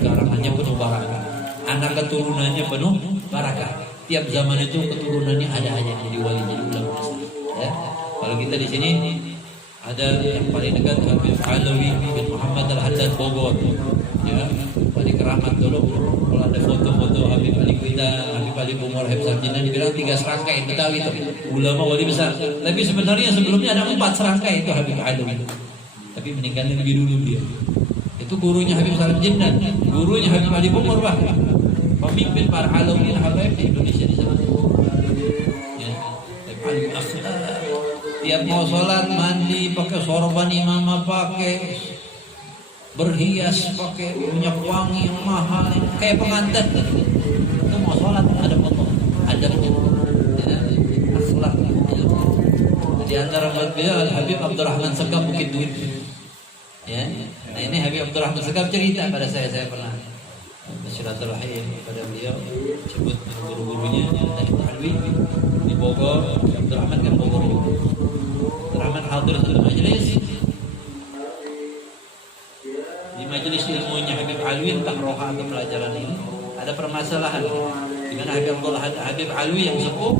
Karangannya penuh barakah. Anak keturunannya penuh barakah. Tiap zaman itu keturunannya ada aja jadi wali, jadi ulama besar. Ya. Kalau kita di sini ada yang paling dekat Habib Alawi bin Muhammad Al-Haddad Bogor. Ya, wali keramat dulu. Kalau ada foto-foto Habib Ali Kuita, Habib Ali Umar, Habib Sarjina dibilang 3 serangkai Betawi itu ulama wali besar. Tapi sebenarnya sebelumnya ada 4 serangkai itu Habib Alawi. Tapi meninggal lebih dulu dia. Itu gurunya Habib Sarjina, gurunya Habib Ali Umar bahkan. Pemimpin para alawiyin habaib di Indonesia di zaman itu. Ya, paling akhlak. Tiap mau sholat mandi pakai sorban imamah, pakai berhias, pakai minyak wangi yang mahal, kayak pengantin. Itu mau sholat ada foto, ada ya, akhlak. Di antara beliau Habib Abdurrahman Segaf Bukit Duit. Ya, nah ini Habib Abdurrahman Segaf cerita pada saya pernah silaturahim kepada beliau, sebut guru-gurunya dari Alwi di Bogor. Abdurrahman kan Bogor juga. Abdurrahman hadir di majelis, di majelis ilmunya Habib Alwi tentang roha atau pelajaran ini ada permasalahan di mana Habib Alwi yang sepuh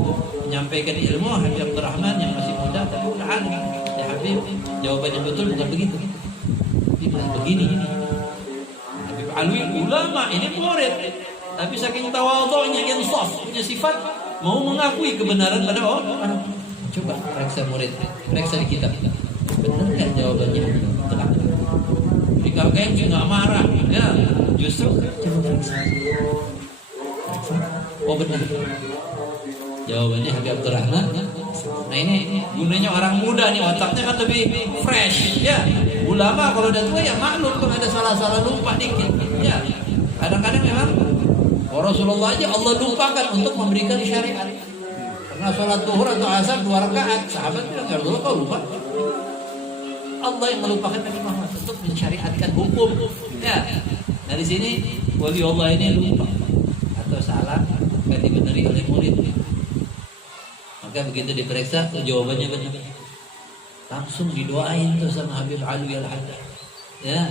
menyampaikan ilmu, Habib Abdurrahman yang masih muda tapi udah alim. Ya Habib, jawabannya betul bukan begitu, begini. Alwi ulama ini murid, tapi saking tawadhu'nya yang soft, punya sifat mau mengakui kebenaran pada orang. Coba periksa murid, periksa di kitab. Benar nggak jawabannya? Benar. Jadi kalau kayak nggak marah, ya justru coba periksa. Oh benar. Jawabannya Habib Abdurrahman. Nah ini gunanya orang muda nih, otaknya kan lebih fresh, ya. Ulama kalau udah tua ya maklum kalau ada salah-salah lupa dikit. Ya, kadang-kadang memang Rasulullah aja Allah lupakan untuk memberikan syariat. Karena sholat zuhur atau asar 2 rakaat, sahabat bilang ya Rasulullah kau lupa. Allah yang melupakan Nabi Muhammad untuk mensyariatkan hukum. Ya, nah di sini wali Allah ini lupa atau salah, gak dibenari oleh murid. Maka begitu diperiksa, jawabannya benar. Langsung didoain tuh sama Habib Alwi Al-Haddad. Ya,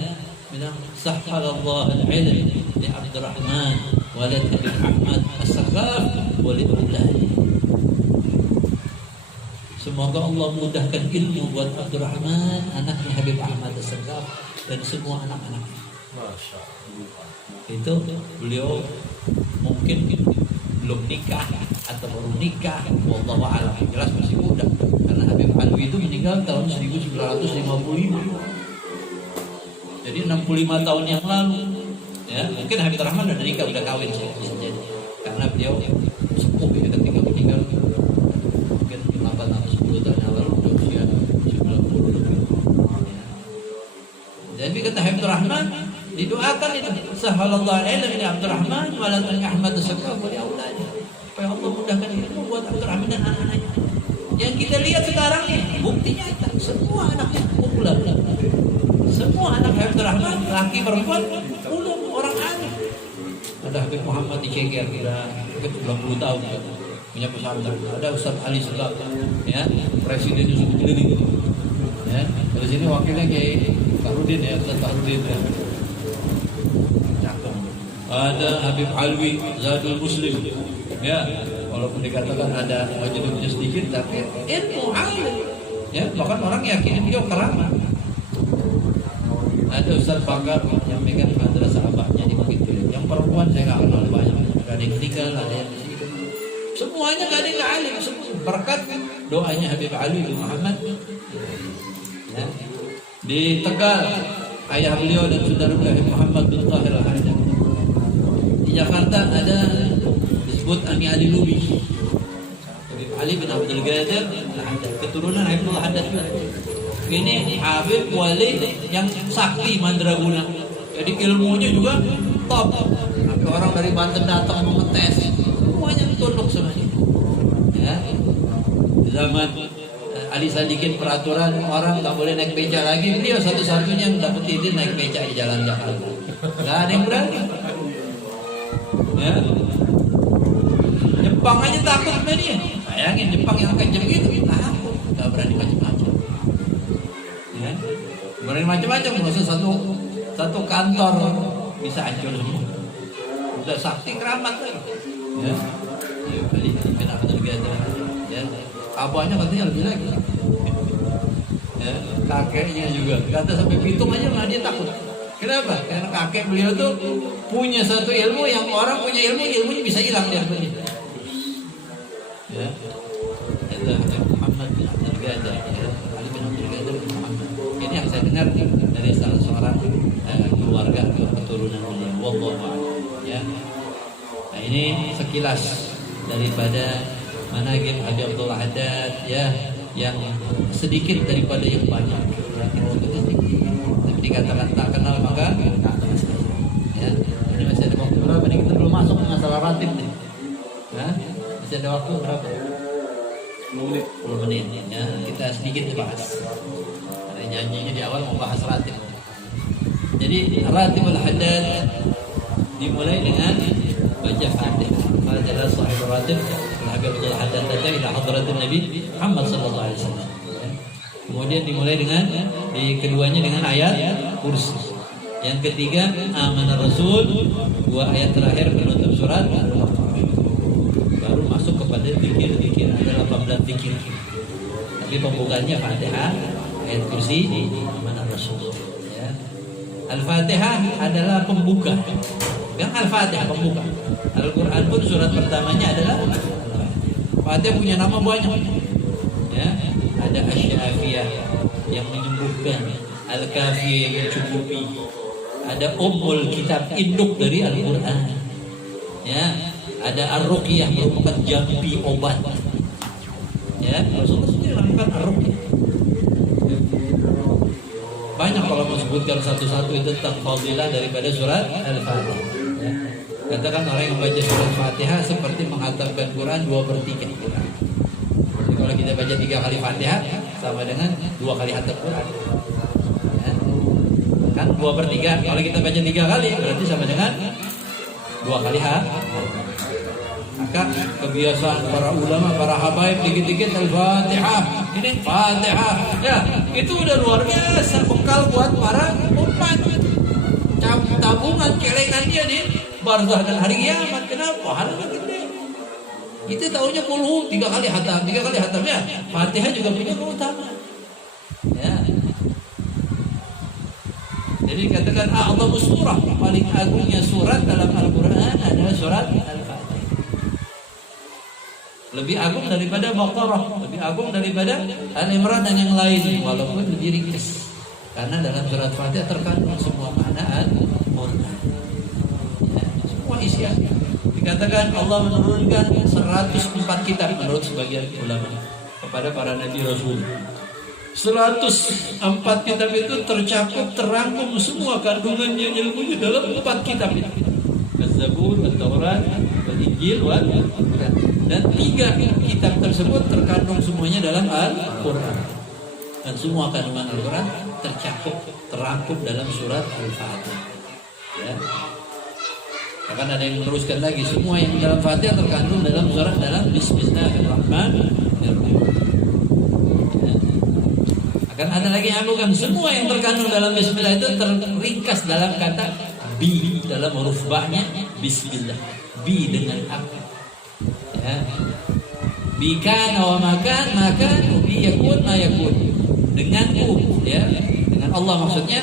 bilang sahhalallahu al-ilm li Abdurrahman walad Habib Ahmad As-Saghaf walid uladi. Semoga Allah mudahkan ilmu buat Abdurrahman, anaknya Habib Ahmad As-Saghaf dan semua anak-anaknya. Masya Allah. Itu beliau mungkin belum nikah atau baru nikah, wallahu a'lam. Jelas masih muda karena Habib Alwi itu meninggal tahun 1955. Jadi 65 tahun yang lalu. Ya, mungkin Habib Rahman udah nikah, udah kawin bisa jadi. Karena beliau sepuh ya ketika meninggal. Mungkin 8 atau 10 tahun yang lalu udah usia 90 lebih. Ya. Jadi kata Habib Rahman didoakan itu Sahhalallahu ilm li Abdurrahman wa la Ahmad sakab li auladi. Supaya Allah mudahkan ilmu buat Abdurrahman dan anak-anaknya. Yang kita lihat sekarang nih, bukti nyata semua anaknya populer. Semua anak Abdurrahman, laki perempuan, ulum orang alim. Ada Habib Muhammad di Ceger, sudah 90 tahun punya pesantren. Ada Ustaz Ali Segaf, ya, presiden Yusuf Kudiri. Ya, dari sini wakilnya Kiai Fahrudin ya, Ustaz Fahrudin ya. Cakep. Ada Habib Alwi Zadul Muslim. Ya, walaupun dikatakan ada wajibnya sedikit, tapi ilmu alim. Ya, bahkan orang yakin dia keramat. Ada Ustaz Bakar yang megang madrasah abahnya di Bukit Duri. Yang perempuan saya nggak kenal banyak. Ada yang meninggal, ada yang di situ. Semuanya nggak ada yang alim. Semua berkat doanya Habib Ali bin Muhammad. Ya. Di Tegal, ayah beliau dan saudara Habib Muhammad bin Tahir Al-Haidar. Di Jakarta ada disebut Ami Ali Lubi. Habib Ali bin Abdul Qadir Al-Haddad, keturunan Habibullah Haddad juga. Ini Habib Wali yang sakti mandraguna. Jadi ilmunya juga top. Sampai orang dari Banten datang mau ngetes. Semuanya tunduk semuanya. Ya. Di zaman Ali Sadikin peraturan orang nggak boleh naik beca lagi. Dia satu-satunya yang dapat izin naik beca di jalan Jakarta. Nggak ada yang berani. Ya. Jepang aja takut sama dia. Bayangin Jepang yang kejam gitu takut, nggak berani macam-macam. Ya. Berani macam-macam, maksud satu kantor bisa hancur semua. Udah sakti keramat lagi. Ya. Ya, beli bin Abdul Qadir. Ya. Abahnya katanya lebih lagi. Ya. Kakeknya juga. Kata sampai pitung aja malah dia takut. Kenapa? Karena kakek beliau tuh punya satu ilmu yang orang punya ilmunya bisa hilang dia punya. Ya. Itu Muhammad bin Abdul Qadir. Ali bin Abdul Qadir bin Muhammad. Ini yang saya dengar dari salah seorang keluarga keturunan beliau. Wallahu a'lam. Ya. Nah, ini sekilas daripada managib Habib Abdullah Haddad, ya, yang sedikit daripada yang banyak. Kita sebutnya sedikit. Tapi dikatakan tak kenal maka tak kenal. Ya. Ini masih ada waktu berapa nih? Kita belum masuk ke masalah ratib nih. Nah, masih ada waktu berapa? 10 menit. Ya, kita sedikit bahas. Ada janjinya di awal mau bahas ratib. Jadi ratibul Haddad dimulai dengan baca Fatihah. Fatihah sahih ratib Habib Abdullah Haddad datang ila hadratin Nabi Muhammad sallallahu alaihi wasallam. Kemudian dimulai dengan di keduanya dengan ayat kursi. Yang ketiga amanah Rasul, 2 ayat terakhir penutup surat baru masuk kepada zikir-zikir, ada 18 zikir. Tapi pembukaannya Fatihah, ayat kursi, amanah Rasul. Ya. Al-Fatihah adalah pembuka. Yang Al-Fatihah pembuka. Al-Quran pun surat pertamanya adalah Al-Fatihah. Fatihah punya nama banyak. Ya, ada Asy-Syafiyah yang menyembuhkan, Al-Kafiyah yang mencukupi. Ada Ummul Kitab, induk dari Al-Quran. Ya, ada Ar-Ruqyah merupakan jampi obat. Ya, Rasulullah sendiri melakukan Ar-Ruqyah. Banyak kalau mau sebutkan satu-satu itu tentang fadilah daripada surat Al-Fatihah. Ya. Katakan orang yang membaca surat Fatihah seperti menghatamkan Quran 2/3. Jadi kalau kita baca 3 kali Fatihah sama dengan 2 kali hatam Quran. Ya. Kan 2/3. Kalau kita baca 3 kali berarti sama dengan 2 kali hatam. Maka kebiasaan para ulama, para habaib dikit-dikit Al-Fatihah. Ini Fatihah. Ya, itu udah luar biasa bekal buat para umat. Tabungan celengan dia di barzah dan hari kiamat. Kenapa? Pahalanya gede. Kita tahunya kulhu 3 kali hatam, 3 kali hatam ya. Fatihah juga punya keutamaan. Ya. Jadi katakan a'dhamus surah, paling agungnya surat dalam Al-Qur'an adalah surat Al-Fatihah. Lebih agung daripada Baqarah, lebih agung daripada Al-Imran dan yang lain, walaupun lebih ringkas. Karena dalam surat Fatihah terkandung semua makna Al-Qur'an. Ya, semua isian. Dikatakan Allah menurunkan 104 kitab menurut sebagian ulama kepada para nabi rasul. 104 kitab itu tercakup, terangkum semua kandungannya, ilmunya dalam 4 kitab itu. Az-Zabur, At-Taurat, Al-Injil, Al-Quran. Dan 3 kitab tersebut terkandung semuanya dalam Al-Quran. Dan semua kandungan Al-Quran tercakup, terangkum dalam surat Al-Fatihah. Ya. Akan ada yang meneruskan lagi, semua yang dalam Fatihah terkandung dalam surat dalam Bismillahirrahmanirrahim. Ya. Akan ada lagi yang bukan, semua yang terkandung dalam Bismillah itu terringkas dalam kata bi, dalam huruf ba-nya Bismillah. Bi dengan apa? Ya. Bi kana wa makan, bi yakun ma yakun. Denganku, ya, dengan Allah maksudnya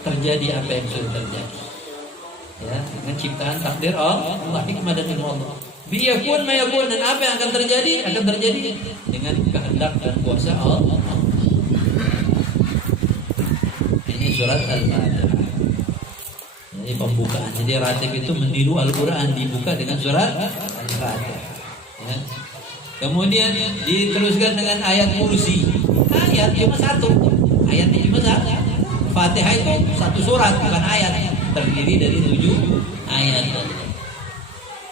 terjadi apa yang sudah terjadi. Ya, dengan ciptaan takdir Allah, hikmah dan ilmu Allah. Biyakun mayakun, dan apa yang akan terjadi dengan kehendak dan kuasa Allah. Ini surat Al-Fatihah. Ini pembukaan. Jadi ratib itu meniru Al-Quran, dibuka dengan surat Al-Fatihah. Ya. Kemudian diteruskan dengan ayat kursi. Ayat cuma 1. Ayatnya cuma 1. Fatihah itu 1 surat, bukan ayat. Terdiri dari 7 ayat.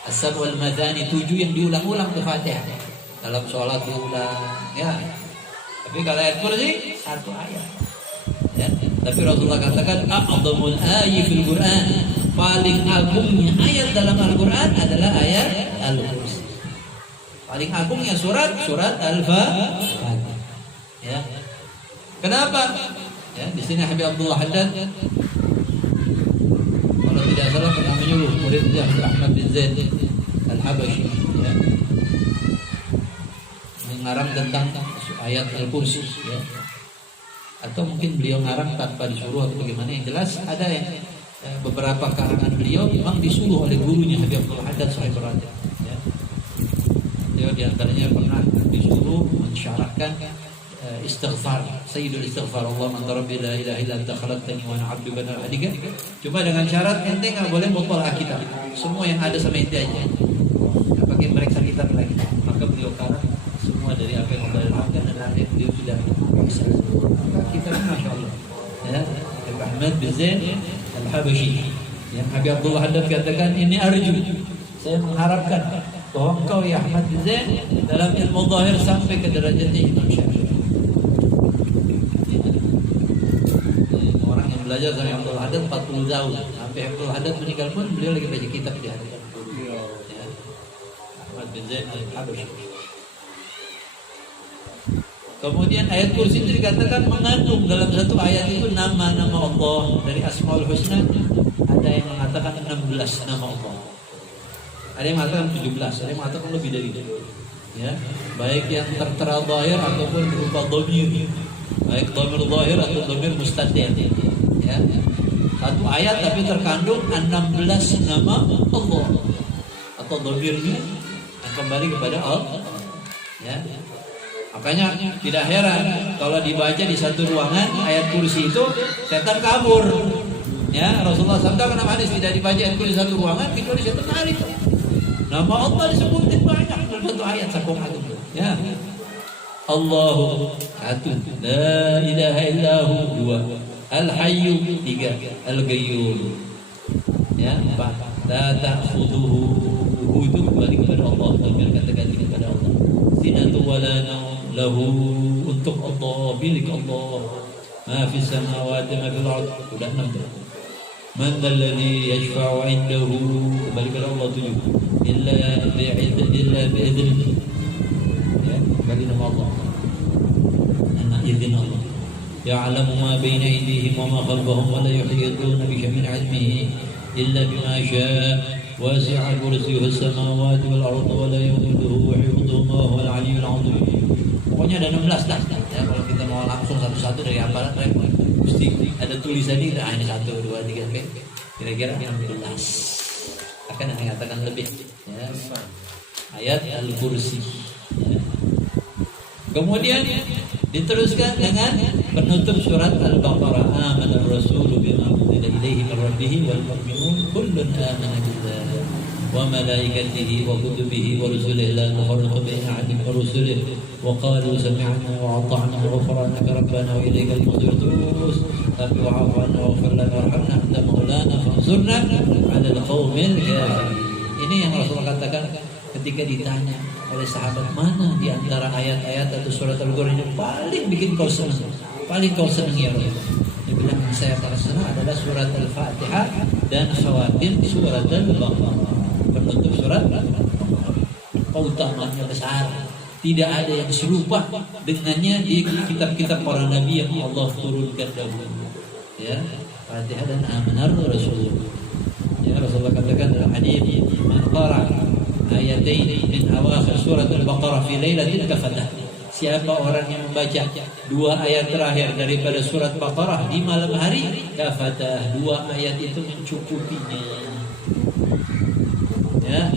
As-sab'ul madani, 7 yang diulang-ulang ke Fatihah. Dalam sholat diulang, ya. Tapi kalau ayat kursi 1 ayat. Ya. Tapi Rasulullah katakan a'dhamul ayyi fil Qur'an, paling agungnya ayat dalam Al-Qur'an adalah ayat Al-Kursi. Paling agungnya surat Al-Fatihah. Ya. Kenapa? Ya, di sini Habib Abdullah Haddad kalau tidak salah pernah menyuruh muridnya Ahmad bin Zaid Al-Habashi, ya, mengarang tentang ayat Al-Kursi, ya. Atau mungkin beliau ngarang tanpa disuruh atau bagaimana, yang jelas ada yang beberapa karangan beliau memang disuruh oleh gurunya Habib Abdullah Haddad Sahib Radha, ya. Beliau diantaranya pernah disuruh mensyarahkan istighfar, sayyidul istighfar, Allahumma anta rabbi la ilaha illa anta khalaqtani wa ana 'abduka wa ana abdika. Cuma dengan syarat ente enggak boleh mutolak kitab. Semua yang ada sama ente aja. Enggak pakai meriksa kitab lagi. Maka beliau karang semua dari apa yang Allah ilhamkan dan apa yang beliau sudah bisa. Maka kitabnya masyaallah. Ya, Ahmad bin Zaid Al-Habashi. Yang Habib Abdullah Haddad katakan, ini arju, saya mengharapkan bahwa engkau ya Ahmad bin Zaid dalam ilmu zahir sampai ke derajatnya Imam Syafi'i. Belajar dari Abdul Haddad 40 tahun. Sampai Abdul Haddad meninggal pun beliau lagi baca kitab di hadapan. Ya. Ahmad bin Zaid Al-Habashi. Kemudian ayat kursi itu dikatakan mengandung dalam satu ayat itu nama-nama Allah dari Asmaul Husna. Ada yang mengatakan 16 nama Allah. Ada yang mengatakan 17, ada yang mengatakan lebih dari itu. Ya, baik yang tertera zahir ataupun berupa dhamir. Baik dhamir zahir atau dhamir mustatir. Ya. Satu ayat tapi terkandung 16 nama Allah atau dhamirnya kembali kepada Allah. Ya. Makanya tidak heran kalau dibaca di satu ruangan ayat kursi itu setan kabur. Ya, Rasulullah SAW kenapa hadis tidak dibaca ayat kursi di satu ruangan kecuali setan lari. Nama Allah disebutin banyak dalam satu ayat sakung itu. Ya. Allahu satu, la ilaha illahu dua, Al-Hayyu 3, Al-Qayyum ya 4, la ta'khudhuhu itu kembali kepada Allah, dhamir kata ganti kepada Allah, sinatu wala naum lahu untuk Allah, milik Allah, ma fis samawati ma fil ardh, sudah 6. Man alladhi yashfa'u 'indahu, kembali kepada Allah 7, illa bi'idzni ya, kembali nama Allah, anak izin Allah. يعلم ما بين أيديهم وما خلفهم ولا يحيطون بشيء من علمه إلا بما شاء واسع كرسيه السماوات والأرض ولا يؤوده حفظهما وهو العلي العظيم. Pokoknya ada 16 dah. Ya, kalau kita mau langsung satu-satu dari aparat mesti ada tulisannya, ini 1, 2, 3 sampai kira-kira 16. Akan yang mengatakan lebih. Ya. Ayat Al-Kursi. Ya. Kemudian diteruskan dengan penutup surat Al-Baqarah, amanar rasulu bima unzila ilaihi min rabbih wal mu'minun kullun amana billah وملائكته وكتبه ورسله لا نفرق بين أحد من رسله وقالوا سمعنا وأطعنا غفرانك ربنا وإليك المصير. terus tapi wa'fu 'anna waghfir lana warhamna anta maulana fansurna 'alal qaumil kafirin. Ini yang Rasulullah katakan ketika ditanya oleh sahabat, mana di antara ayat-ayat atau surat Al-Qur'an yang paling bikin kau senang, paling kau senang ya Rasul? Dia bilang, saya paling senang adalah surat Al-Fatihah dan khawatir surat Al-Baqarah, penutup surat Al-Baqarah. Keutamaannya besar, tidak ada yang serupa dengannya di kitab-kitab para nabi yang Allah turunkan dahulu. Ya, Fatihah dan Amanar Rasulullah. Ya, Rasulullah katakan dalam hadis, man qara ayatain min awakhir surat Al-Baqarah fi lailatin kafatah. Siapa orang yang membaca dua ayat terakhir daripada surat Baqarah di malam hari, kafatah, dua ayat itu mencukupinya. Ya,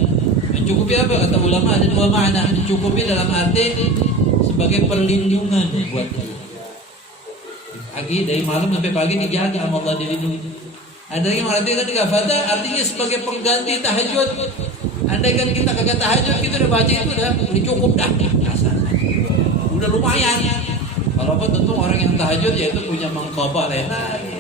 mencukupi apa? Kata ulama ada dua makna. Mencukupi dalam arti sebagai perlindungan buat dia. Pagi dari malam sampai pagi dijaga sama Allah, dilindungi. Ada yang artinya kafatah artinya sebagai pengganti tahajud. Andai kan kita kagak tahajud, kita udah baca itu udah cukup dah. Udah lumayan. Walaupun tentu orang yang tahajud ya itu punya mangkabah lain lagi.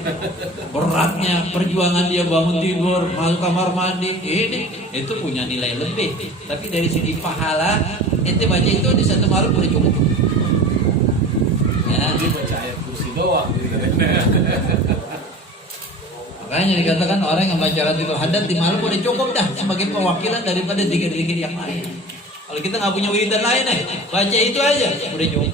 Beratnya perjuangan dia bangun tidur, masuk kamar mandi, ini itu punya nilai lebih. Tapi dari segi pahala, ente baca itu di satu malam udah cukup. Ya, Dia baca ayat kursi doang gitu. Makanya dikatakan orang yang baca Lailatul Qadar di malam udah cukup dah sebagai perwakilan daripada zikir-zikir yang lain. Kalau kita nggak punya wiridan lain baca itu aja udah cukup.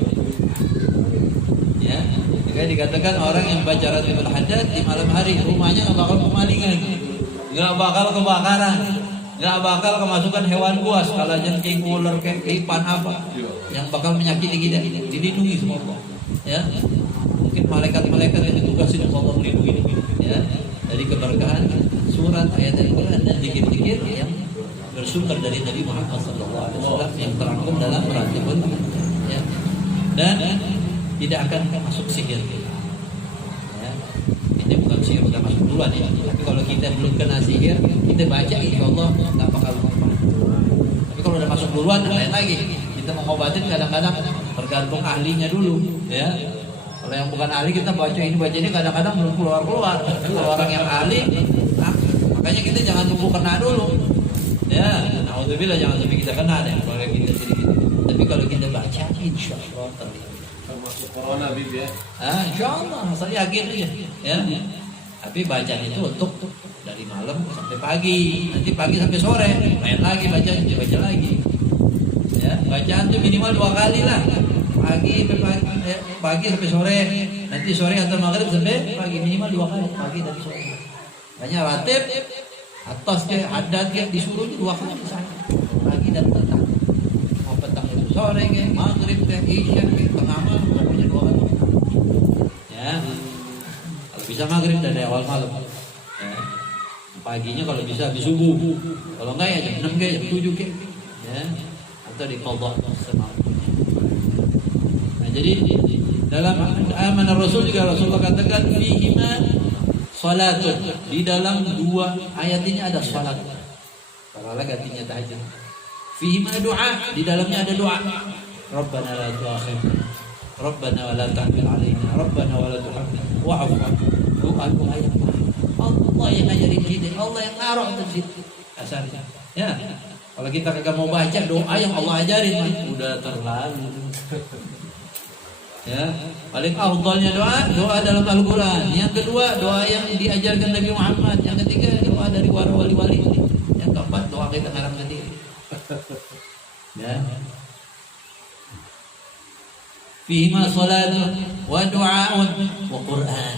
Ya, jika dikatakan orang yang baca Lailatul Qadar di malam hari rumahnya nggak bakal kemalingan, nggak bakal kebakaran, nggak bakal kemasukan hewan buas, kalau jengking, ular, kelipan apa yang bakal menyakiti kita, dilindungi semua Allah. Ya, mungkin malaikat-malaikat yang ditugasin Allah melindungi. Ya. Dari keberkahan surat ayat Al-Quran dan zikir-zikir yang bersumber dari Nabi Muhammad SAW yang terangkum dalam Ratibul ya. Dan tidak akan masuk sihir ya. Ini bukan sihir, bukan masuk duluan ya. Tapi kalau kita belum kena sihir, kita baca insya Allah nggak bakal lupa. Tapi kalau udah masuk duluan, lain lagi. Kita mau ngobatin kadang-kadang tergantung ahlinya dulu ya. Kalau yang bukan ahli kita baca ini kadang-kadang belum keluar. Kalau orang yang ahli, makanya kita jangan tunggu kena dulu. Ya, alhamdulillah jangan sampai kita kena deh. Kalau kita sedikit. Tapi kalau kita baca, insya Allah Termasuk corona Bib ya. Insya Allah, saya yakin aja. Ya. Tapi bacaan itu untuk dari malam sampai pagi. Nanti pagi sampai sore, main lagi bacaan, baca lagi. Ya, bacaan itu minimal 2 kali lah. Pagi sampai sore, nanti sore atau maghrib sampai pagi, minimal 2 kali, pagi dan sore. Makanya ratib atasnya adatnya disuruh 2 kali pagi dan petang. Mau petang itu sore ke, maghrib ke, isya ke, tengah malam, pokoknya 2 kali. Ya, kalau bisa maghrib dari awal malam. Ya. Paginya kalau bisa habis subuh, kalau enggak ya jam 6 ke, jam 7 ke, ya, atau di qadha semalam. Jadi dalam amanah Rasul juga Rasulullah katakan fihima salatun, di dalam 2 ayat ini ada salat. Kalau lagi artinya tahajud. Fihima doa, di dalamnya ada doa. Rabbana la tu'akhidna, Rabbana wa la tahmil 'alaina, Rabbana wa la tuhammilna wa'fu 'anna. Doa ayat Allah yang ngajarin kita, Allah yang naruh di situ asalnya. Ya. Kalau kita kagak mau baca doa yang Allah ajarin, udah terlalu. Ya, paling afdalnya doa dalam Al-Quran. Yang kedua doa yang diajarkan Nabi Muhammad. Yang ketiga doa dari para wali-wali. Yang keempat doa kita ngarang sendiri. Ya. Fihima salatun wa du'aun wa Qur'an.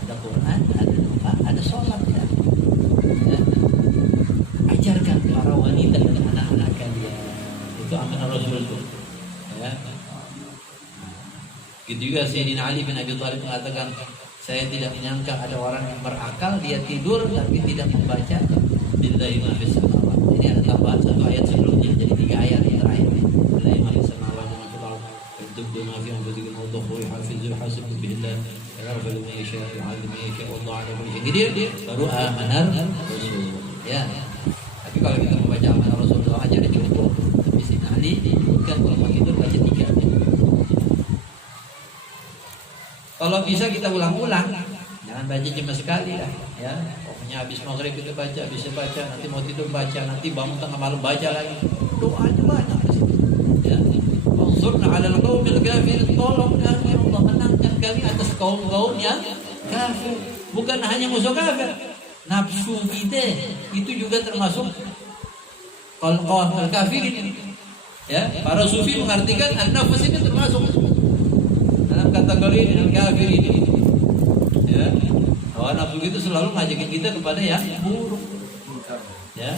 Ada Quran, ada doa, ada salat ya. Ya. Ajarkan para wanita dan anak-anak kalian. Itu amanah Rasul itu. Ya. Gitu juga Sayyidina Ali bin Abi Thalib mengatakan, saya tidak menyangka ada orang yang berakal dia tidur tapi tidak membaca billahi ma fis samawati. Ini ada tambahan 1 ayat sebelumnya, jadi 3 ayat yang terakhir. Billahi ma fis samawati wa ma fil ardh, yadubbu ma fi anfusikum wa tukhfu hafizul hasib billah, yarfa'u man yasha wa 'alimu man yasha wallahu 'ala kulli syai'in qadir. Baru amanar Rasul. Ya. Tapi kalau kita membaca amanah Rasulullah aja udah cukup. Tapi Sayyidina Ali kan kalau mau tidur baca 3. Kalau bisa kita ulang-ulang, jangan baca cuma sekali lah, ya. Pokoknya habis maghrib kita baca, bisa baca, nanti mau tidur baca, nanti bangun tengah malam baca lagi. Doanya banyak di situ. Ya. Ansurna 'alal qaumil kafirin, tolong kami ya Allah, menangkan kami atas kaum-kaum yang kafir. Bukan hanya musuh kafir, nafsu kita itu juga termasuk kaum kafirin. Ya, para sufi mengartikan an-nafs ini termasuk dalam kategori dengan kafir ini. Ya, hawa nafsu itu selalu ngajakin kita kepada yang buruk. Ya,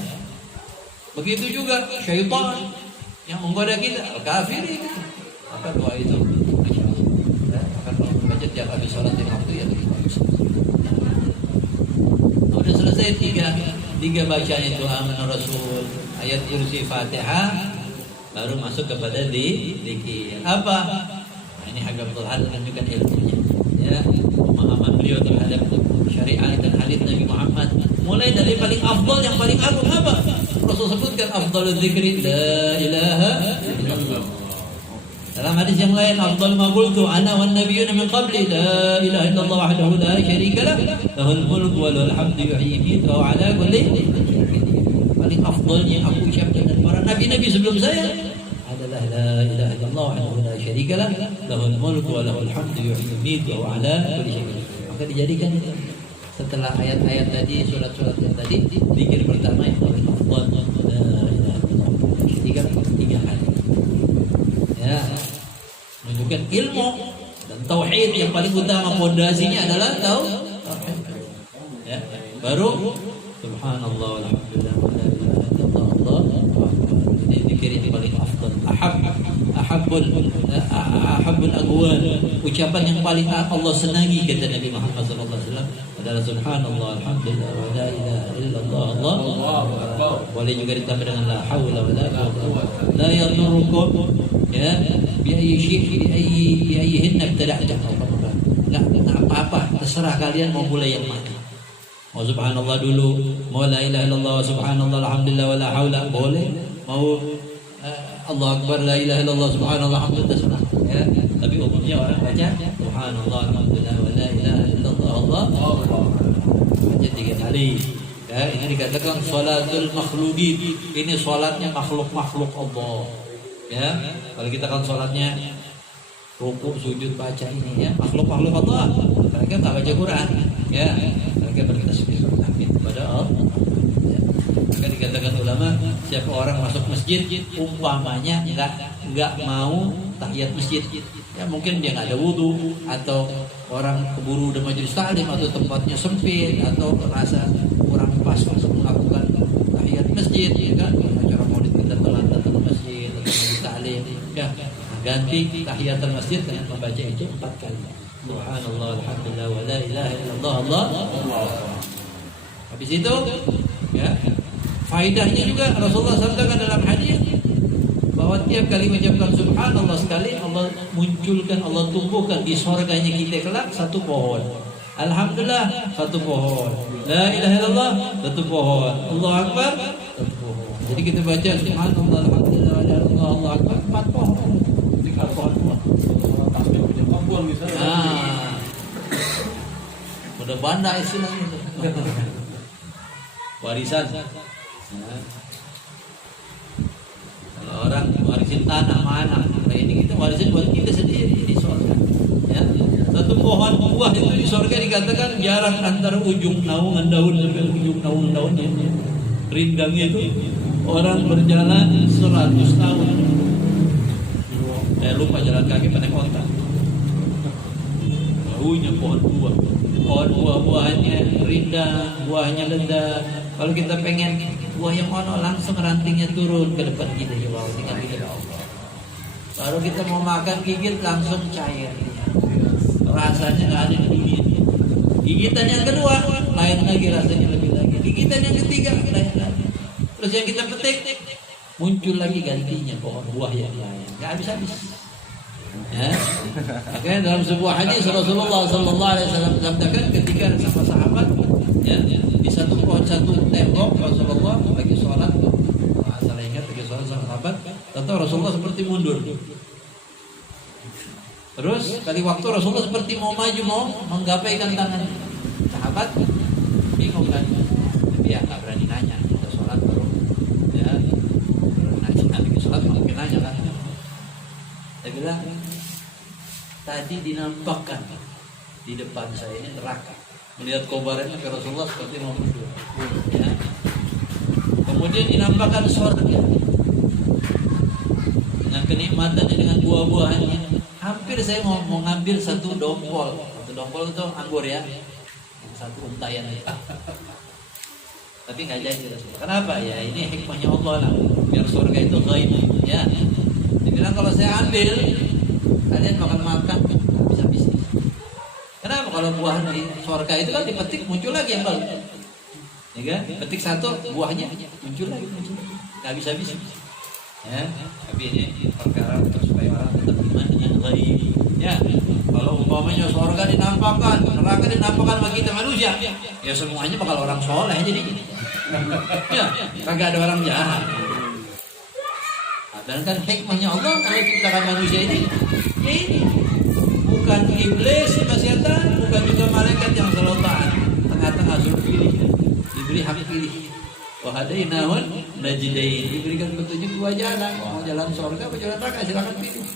begitu juga syaitan yang menggoda kita, kafir itu. Maka doa itu, Masya Allah, ya, akan membaca tiap habis sholat di waktu yang lebih bagus. Sudah selesai tiga bacaan itu amanah Rasul, ayat kursi Fatihah, baru masuk kepada zikir. Apa? Ini agak betul menunjukkan ilmunya, ya, pemahaman beliau terhadap syariat dan hadis Nabi Muhammad. Mulai dari paling afdal yang paling agung apa? Rasul sebutkan afdalul dzikri la ilaha illallah. Dalam hadis yang lain, afdal ma qultu ana wan nabiyyuna min qabli la ilaha illallah wahdahu la syarika lah, lahul mulku wa lahul hamdu yuhyi wa yumiitu wa ala kulli syai'in qadir. Paling afdalnya aku ucapkan dan para nabi-nabi sebelum saya adalah la ilaha illallah wahdahu la syarika lah, lahul mulku wa lahul hamdu yuhyi wa yumiitu wa ala kulli syai'in qadir. Maka dijadikan itu setelah ayat-ayat tadi, surat-surat yang tadi, zikir pertama yang paling afdal la ilaha illallah. Tiga hal. Ya, menunjukkan ilmu dan tauhid yang paling utama, fondasinya adalah tauhid. Ya, baru subhanallah walhamdulillah wa la ilaha illallah Allahu akbar. Ini zikir yang paling afdal. Ahabbul aqwal, ucapan yang paling Allah senangi kata Nabi Muhammad sallallahu alaihi wasallam adalah subhanallah alhamdulillah wa la ilaha illallah Allahu akbar. Boleh juga ditambah dengan la haula wa la quwwata la yadurrukum ya bi ayyi syai'in bi ayyihinna ibtada'tum. Enggak apa-apa, terserah kalian mau mulai yang mana. Mau subhanallah dulu, mau la ilaha illallah subhanallah alhamdulillah wa la haula boleh, mau Allah akbar la ilaha illallah subhanallah alhamdulillah terserah, ya. Tapi umumnya orang baca subhanallah alhamdulillah wa la ilaha illallah Allah baca 3 kali. Ya, ini dikatakan salatul makhluqin. Ini salatnya makhluk-makhluk Allah. Ya, kalau kita kan salatnya rukuk, sujud, baca ini ya makhluk-makhluk Allah. Mereka enggak baca Quran, ya. Mereka bertasbih tahmid kepada Allah. Ya. Maka dikatakan ulama, siapa orang masuk masjid umpamanya enggak mau tahiyat masjid, ya mungkin dia enggak ada wudu, atau orang keburu udah majelis taklim, atau tempatnya sempit, atau merasa kurang pas untuk melakukan tahiyat masjid, ya kan? Acara maulid kita telat datang ke masjid atau majelis taklim, ya ganti tahiyatul masjid dengan membaca itu 4 kali. Subhanallah alhamdulillah wa la ilaha illallah Allah. Habis itu ya, faedahnya juga Rasulullah sabdakan dalam hadis bahwa tiap kali mengucapkan subhanallah sekali, Allah munculkan, Allah tumbuhkan di surganya kita kelak 1 pohon. Alhamdulillah 1 pohon. La ilaha illallah 1 pohon. Allah akbar 1 pohon. Jadi kita baca subhanallah alhamdulillah wa la ilaha illallah Allah akbar 4 pohon. 3 pohon. Tasbih punya pohon misalnya. Udah banda istilahnya itu. Warisan. Kalau orang warisin tanah mana, nah ini kita warisin buat kita sendiri di surga. Ya, 1 pohon buah itu di surga dikatakan jarak antara ujung naungan daun sampai ujung naungan daunnya, rindangnya itu orang berjalan 100 tahun. Saya lupa jalan kaki pakai onta. Baunya pohon buah. Pohon buah-buahnya rindang, buahnya ledak. Kalau kita pengen buah yang ono, langsung rantingnya turun ke depan kita, coba tinggal kita Allah. Baru kita mau makan, gigit langsung cair. Rasanya nggak ada di dunia. Gigitan yang kedua lain lagi, rasanya lebih lagi. Gigitan yang ketiga lain lagi. Terus yang kita petik muncul lagi gantinya pohon buah yang lain. Nggak habis-habis. Ya. Makanya dalam sebuah hadis Rasulullah sallallahu alaihi wasallam sabdakan ketika sama sahabat ya di satu pohon, satu tembok Rasulullah bagi sholat sahabat, atau Rasulullah seperti mundur. Terus kali waktu Rasulullah seperti mau maju, mau menggapaikan tangan sahabat, bingung kan? Tapi ya nggak berani nanya, kita sholat baru ya nanya, nanti sholat makin nanya kan. Saya bilang tadi dinampakkan di depan saya ini neraka. Melihat kobarannya ke Rasulullah seperti mau mundur. Ya. Kemudian dinampakkan surga dengan kenikmatannya, dengan buah-buahannya. Hampir saya mau ngambil satu dompol. Satu dompol itu anggur ya, satu untayan itu. Tapi nggak jadi Rasulullah. Kenapa? Ya ini hikmahnya Allah lah. Biar surga itu gaib. Ya. Dibilang kalau saya ambil, kalian makan bisa-bisa. Kenapa? Kalau buah di surga itu kan dipetik muncul lagi yang baru. Ya kan? Petik satu buahnya muncul lagi. Nggak bisa-bisa. Ya. Tapi ini perkara supaya orang tetap iman dengan gaib. Ya. Kalau umpamanya surga dinampakkan, neraka dinampakkan bagi kita manusia, ya semuanya bakal orang soleh jadi. Ya, kagak ada orang jahat. Dan kan hikmahnya Allah kalau ciptakan manusia ini, ya ini bukan iblis, setan, bukan juga malaikat yang selalu taat. Tengah-tengah suruh pilih, diberi hak pilih. Wahadainahun najdain, diberikan petunjuk dua jalan, mau jalan surga, mau jalan neraka, silakan pilih.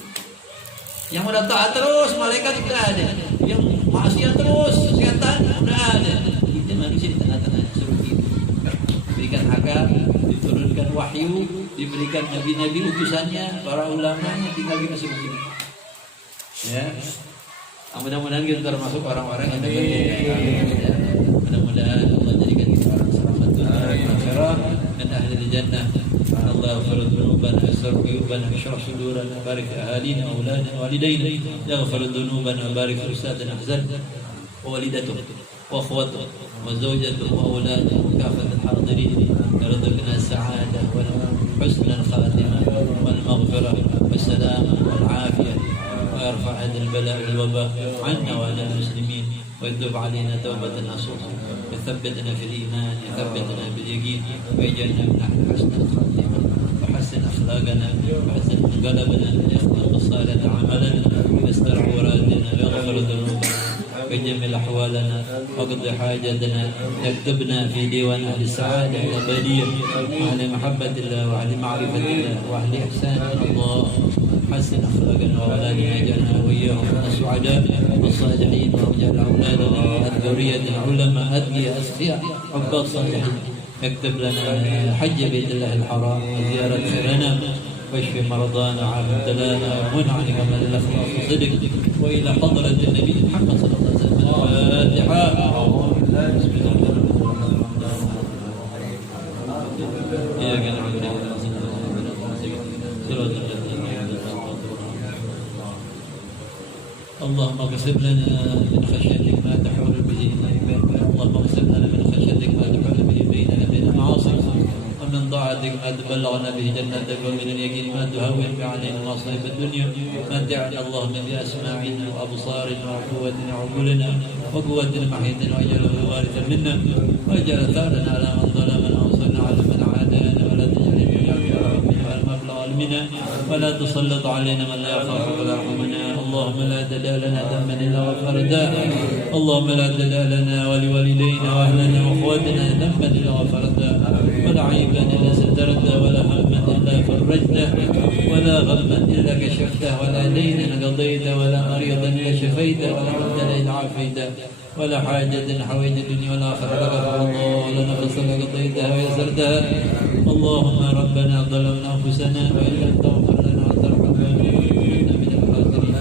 Yang udah taat terus, malaikat udah ada. Yang maksiat terus, setan udah ada. Kita manusia di tengah-tengah suruh pilih. Diberikan akal, diturunkan wahyu, diberikan nabi-nabi utusannya, para ulamanya, tinggal kita suruh pilih. Ya. Mudah-mudahan kita termasuk orang-orang yang dapat ya. Mudah-mudahan Allah jadikan kita orang selamat dunia dan ahli jannah. Allah yaghfir dzunubana, yassir qulubana, yashrah sudurana, barik ahalina, auladana, walidayna, yaghfir dzunubana, barik ustadana, ahzan, walidatum, wa akhwatum, wa zawjatum, wa auladuhum, kafat al-hadirin, yarzuqna as-sa'adah wal husna al-khatimah wal maghfirah was salam wal afiyah. ويرفع هذا البلاء والوباء عنا وعلى المسلمين ويتوب علينا توبة نصوحا ويثبتنا في الإيمان ويثبتنا باليقين ويجعلنا من أهل حسن الخاتمة وحسن أخلاقنا وحسن منقلبنا ويختم الصالح عملنا ويستر عوراتنا ويغفر ذنوبنا ويجمل أحوالنا وقضي حاجتنا يكتبنا في ديوان أهل السعادة الأبدية وأهل محبة الله وأهل معرفة الله وأهل إحسان الله. حسن أخلاقنا وأولادنا، اجعلنا وإياهم من السعداء والصالحين، واجعل أولادنا الذرية العلماء أتقياء أسخياء عباد صالحين. اكتب لنا حج بيت الله الحرام وزيارة لنا، واشف مرضانا وعافِ ابتلانا ومن عنك من الأخلاق صدق، وإلى حضرة النبي محمد صلى الله عليه وسلم. الفاتحة. بسم الله الرحمن الرحيم. إياك نعبد وإياك نستعين. صراط الذين اللهم اغفر لنا من خشيتك ما تحول به اللهم اغفر لنا من خشيتك ما تحول به بيننا وبين معاصيك، ومن طاعتك ما تبلغنا به جنتك، ومن اليقين ما تهون به علينا مصائب الدنيا. متعنا اللهم باسماعنا وابصارنا وقوتنا وعقولنا وقوتنا محيطنا، واجعله وارثا منا، واجعل ثارنا على من ظلمنا، وانصرنا على من عادانا، ولا تجعل الدنيا اكبر همنا ولا مبلغ علمنا، ولا تسلط علينا من لا يخافك ولا يرحمنا. اللهم لا تدع لنا ذنبا الا غفرته، اللهم لا تدع لنا ولوالدينا واهلنا واخواتنا ذنبا الا غفرته، ولا عيبا الا سترته، ولا هما الا فرجته، ولا غما الا كشفته، ولا دينا قضيته، ولا مريضا الا شفيته، ولا مبتلا الا عافيته، ولا حاجة حويت الدنيا والآخرة لك الله لنا فصلك قضيتها ويسرتها. اللهم ربنا ظلمنا أنفسنا وإن لم تغفر لنا وترحمنا لنكونن من الخاسرين.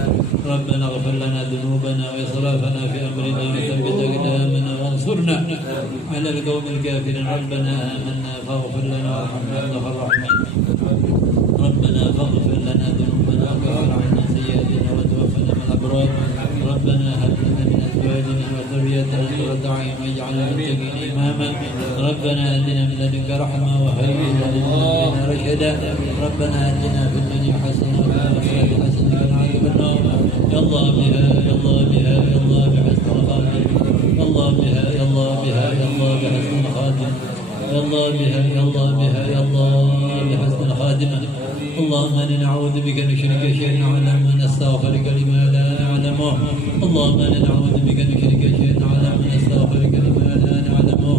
ربنا اغفر لنا ذنوبنا وإسرافنا في أمرنا وثبت أقدامنا وانصرنا على القوم الكافرين. ربنا آمنا فاغفر لنا وارحمنا أنت خير الراحمين. ربنا فاغفر لنا ذنوبنا وكفر عنا سيئاتنا وتوفنا مع الأبرار. ربنا هب لنا من أزواجنا وذريتنا قرة أعين واجعلنا للمتقين إماما. ربنا آتنا من لدنك رحمة وهيئ لنا من أمرنا رشدا. ربنا آتنا في الدنيا حسنة وفي الآخرة حسنة وقنا عذاب النار. يا الله بها يا الله بها يا الله بحسن الخاتم. يا الله بها يا الله بها يا الله بحسن الخاتم. يا الله بها يا الله بها يا الله بحسن الخاتمة. اللهم إنا نعوذ بك نشرك شيئا نعلم ونستغفرك لما لا نعلمه اللهم إنا نعوذ بك نشرك شيئا نعلم ونستغفرك لما لا نعلمه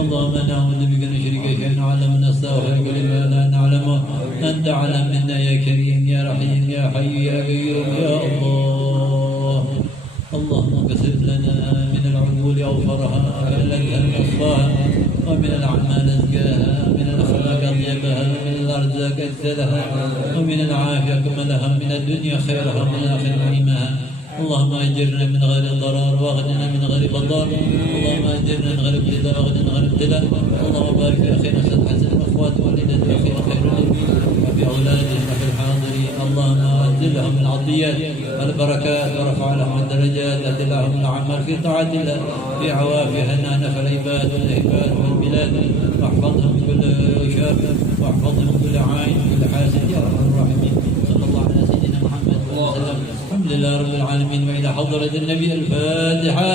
اللهم نعوذ بك نشرك شيئا نعلم ونستغفرك لما لا نعلمه أنت أعلم منا يا كريم يا رحيم يا حي يا قيوم يا الله اللهم اكسب لنا من العقول أوفرها كالأنهار أصفاها ومن الأعمال أزكاها من الأخلاق أطيبها من الأرزاق أجزلها ومن العافية كملها من الدنيا خيرها من الآخرة نعيمها اللهم أجرنا من غير ضرار واغننا من غير بطار اللهم أجرنا من غير ابتلاء واغننا من غير ابتلاء اللهم بارك في أخينا سيد حسن الأخوات والدنا وأخينا خير وفي أولادهم وفي الحاضرين اللهم أنزلهم العطيات والبركات ورفع لهم الدرجات أدل لهم الأعمال في طاعة الله في عوافها أنف العباد والعباد والبلاد واحفظهم من كل شر واحفظهم من كل عين وكل حاسد يا أرحم الراحمين صلى الله على سيدنا محمد وسلم الحمد لله رب العالمين وإلى حضرة النبي الفاتحة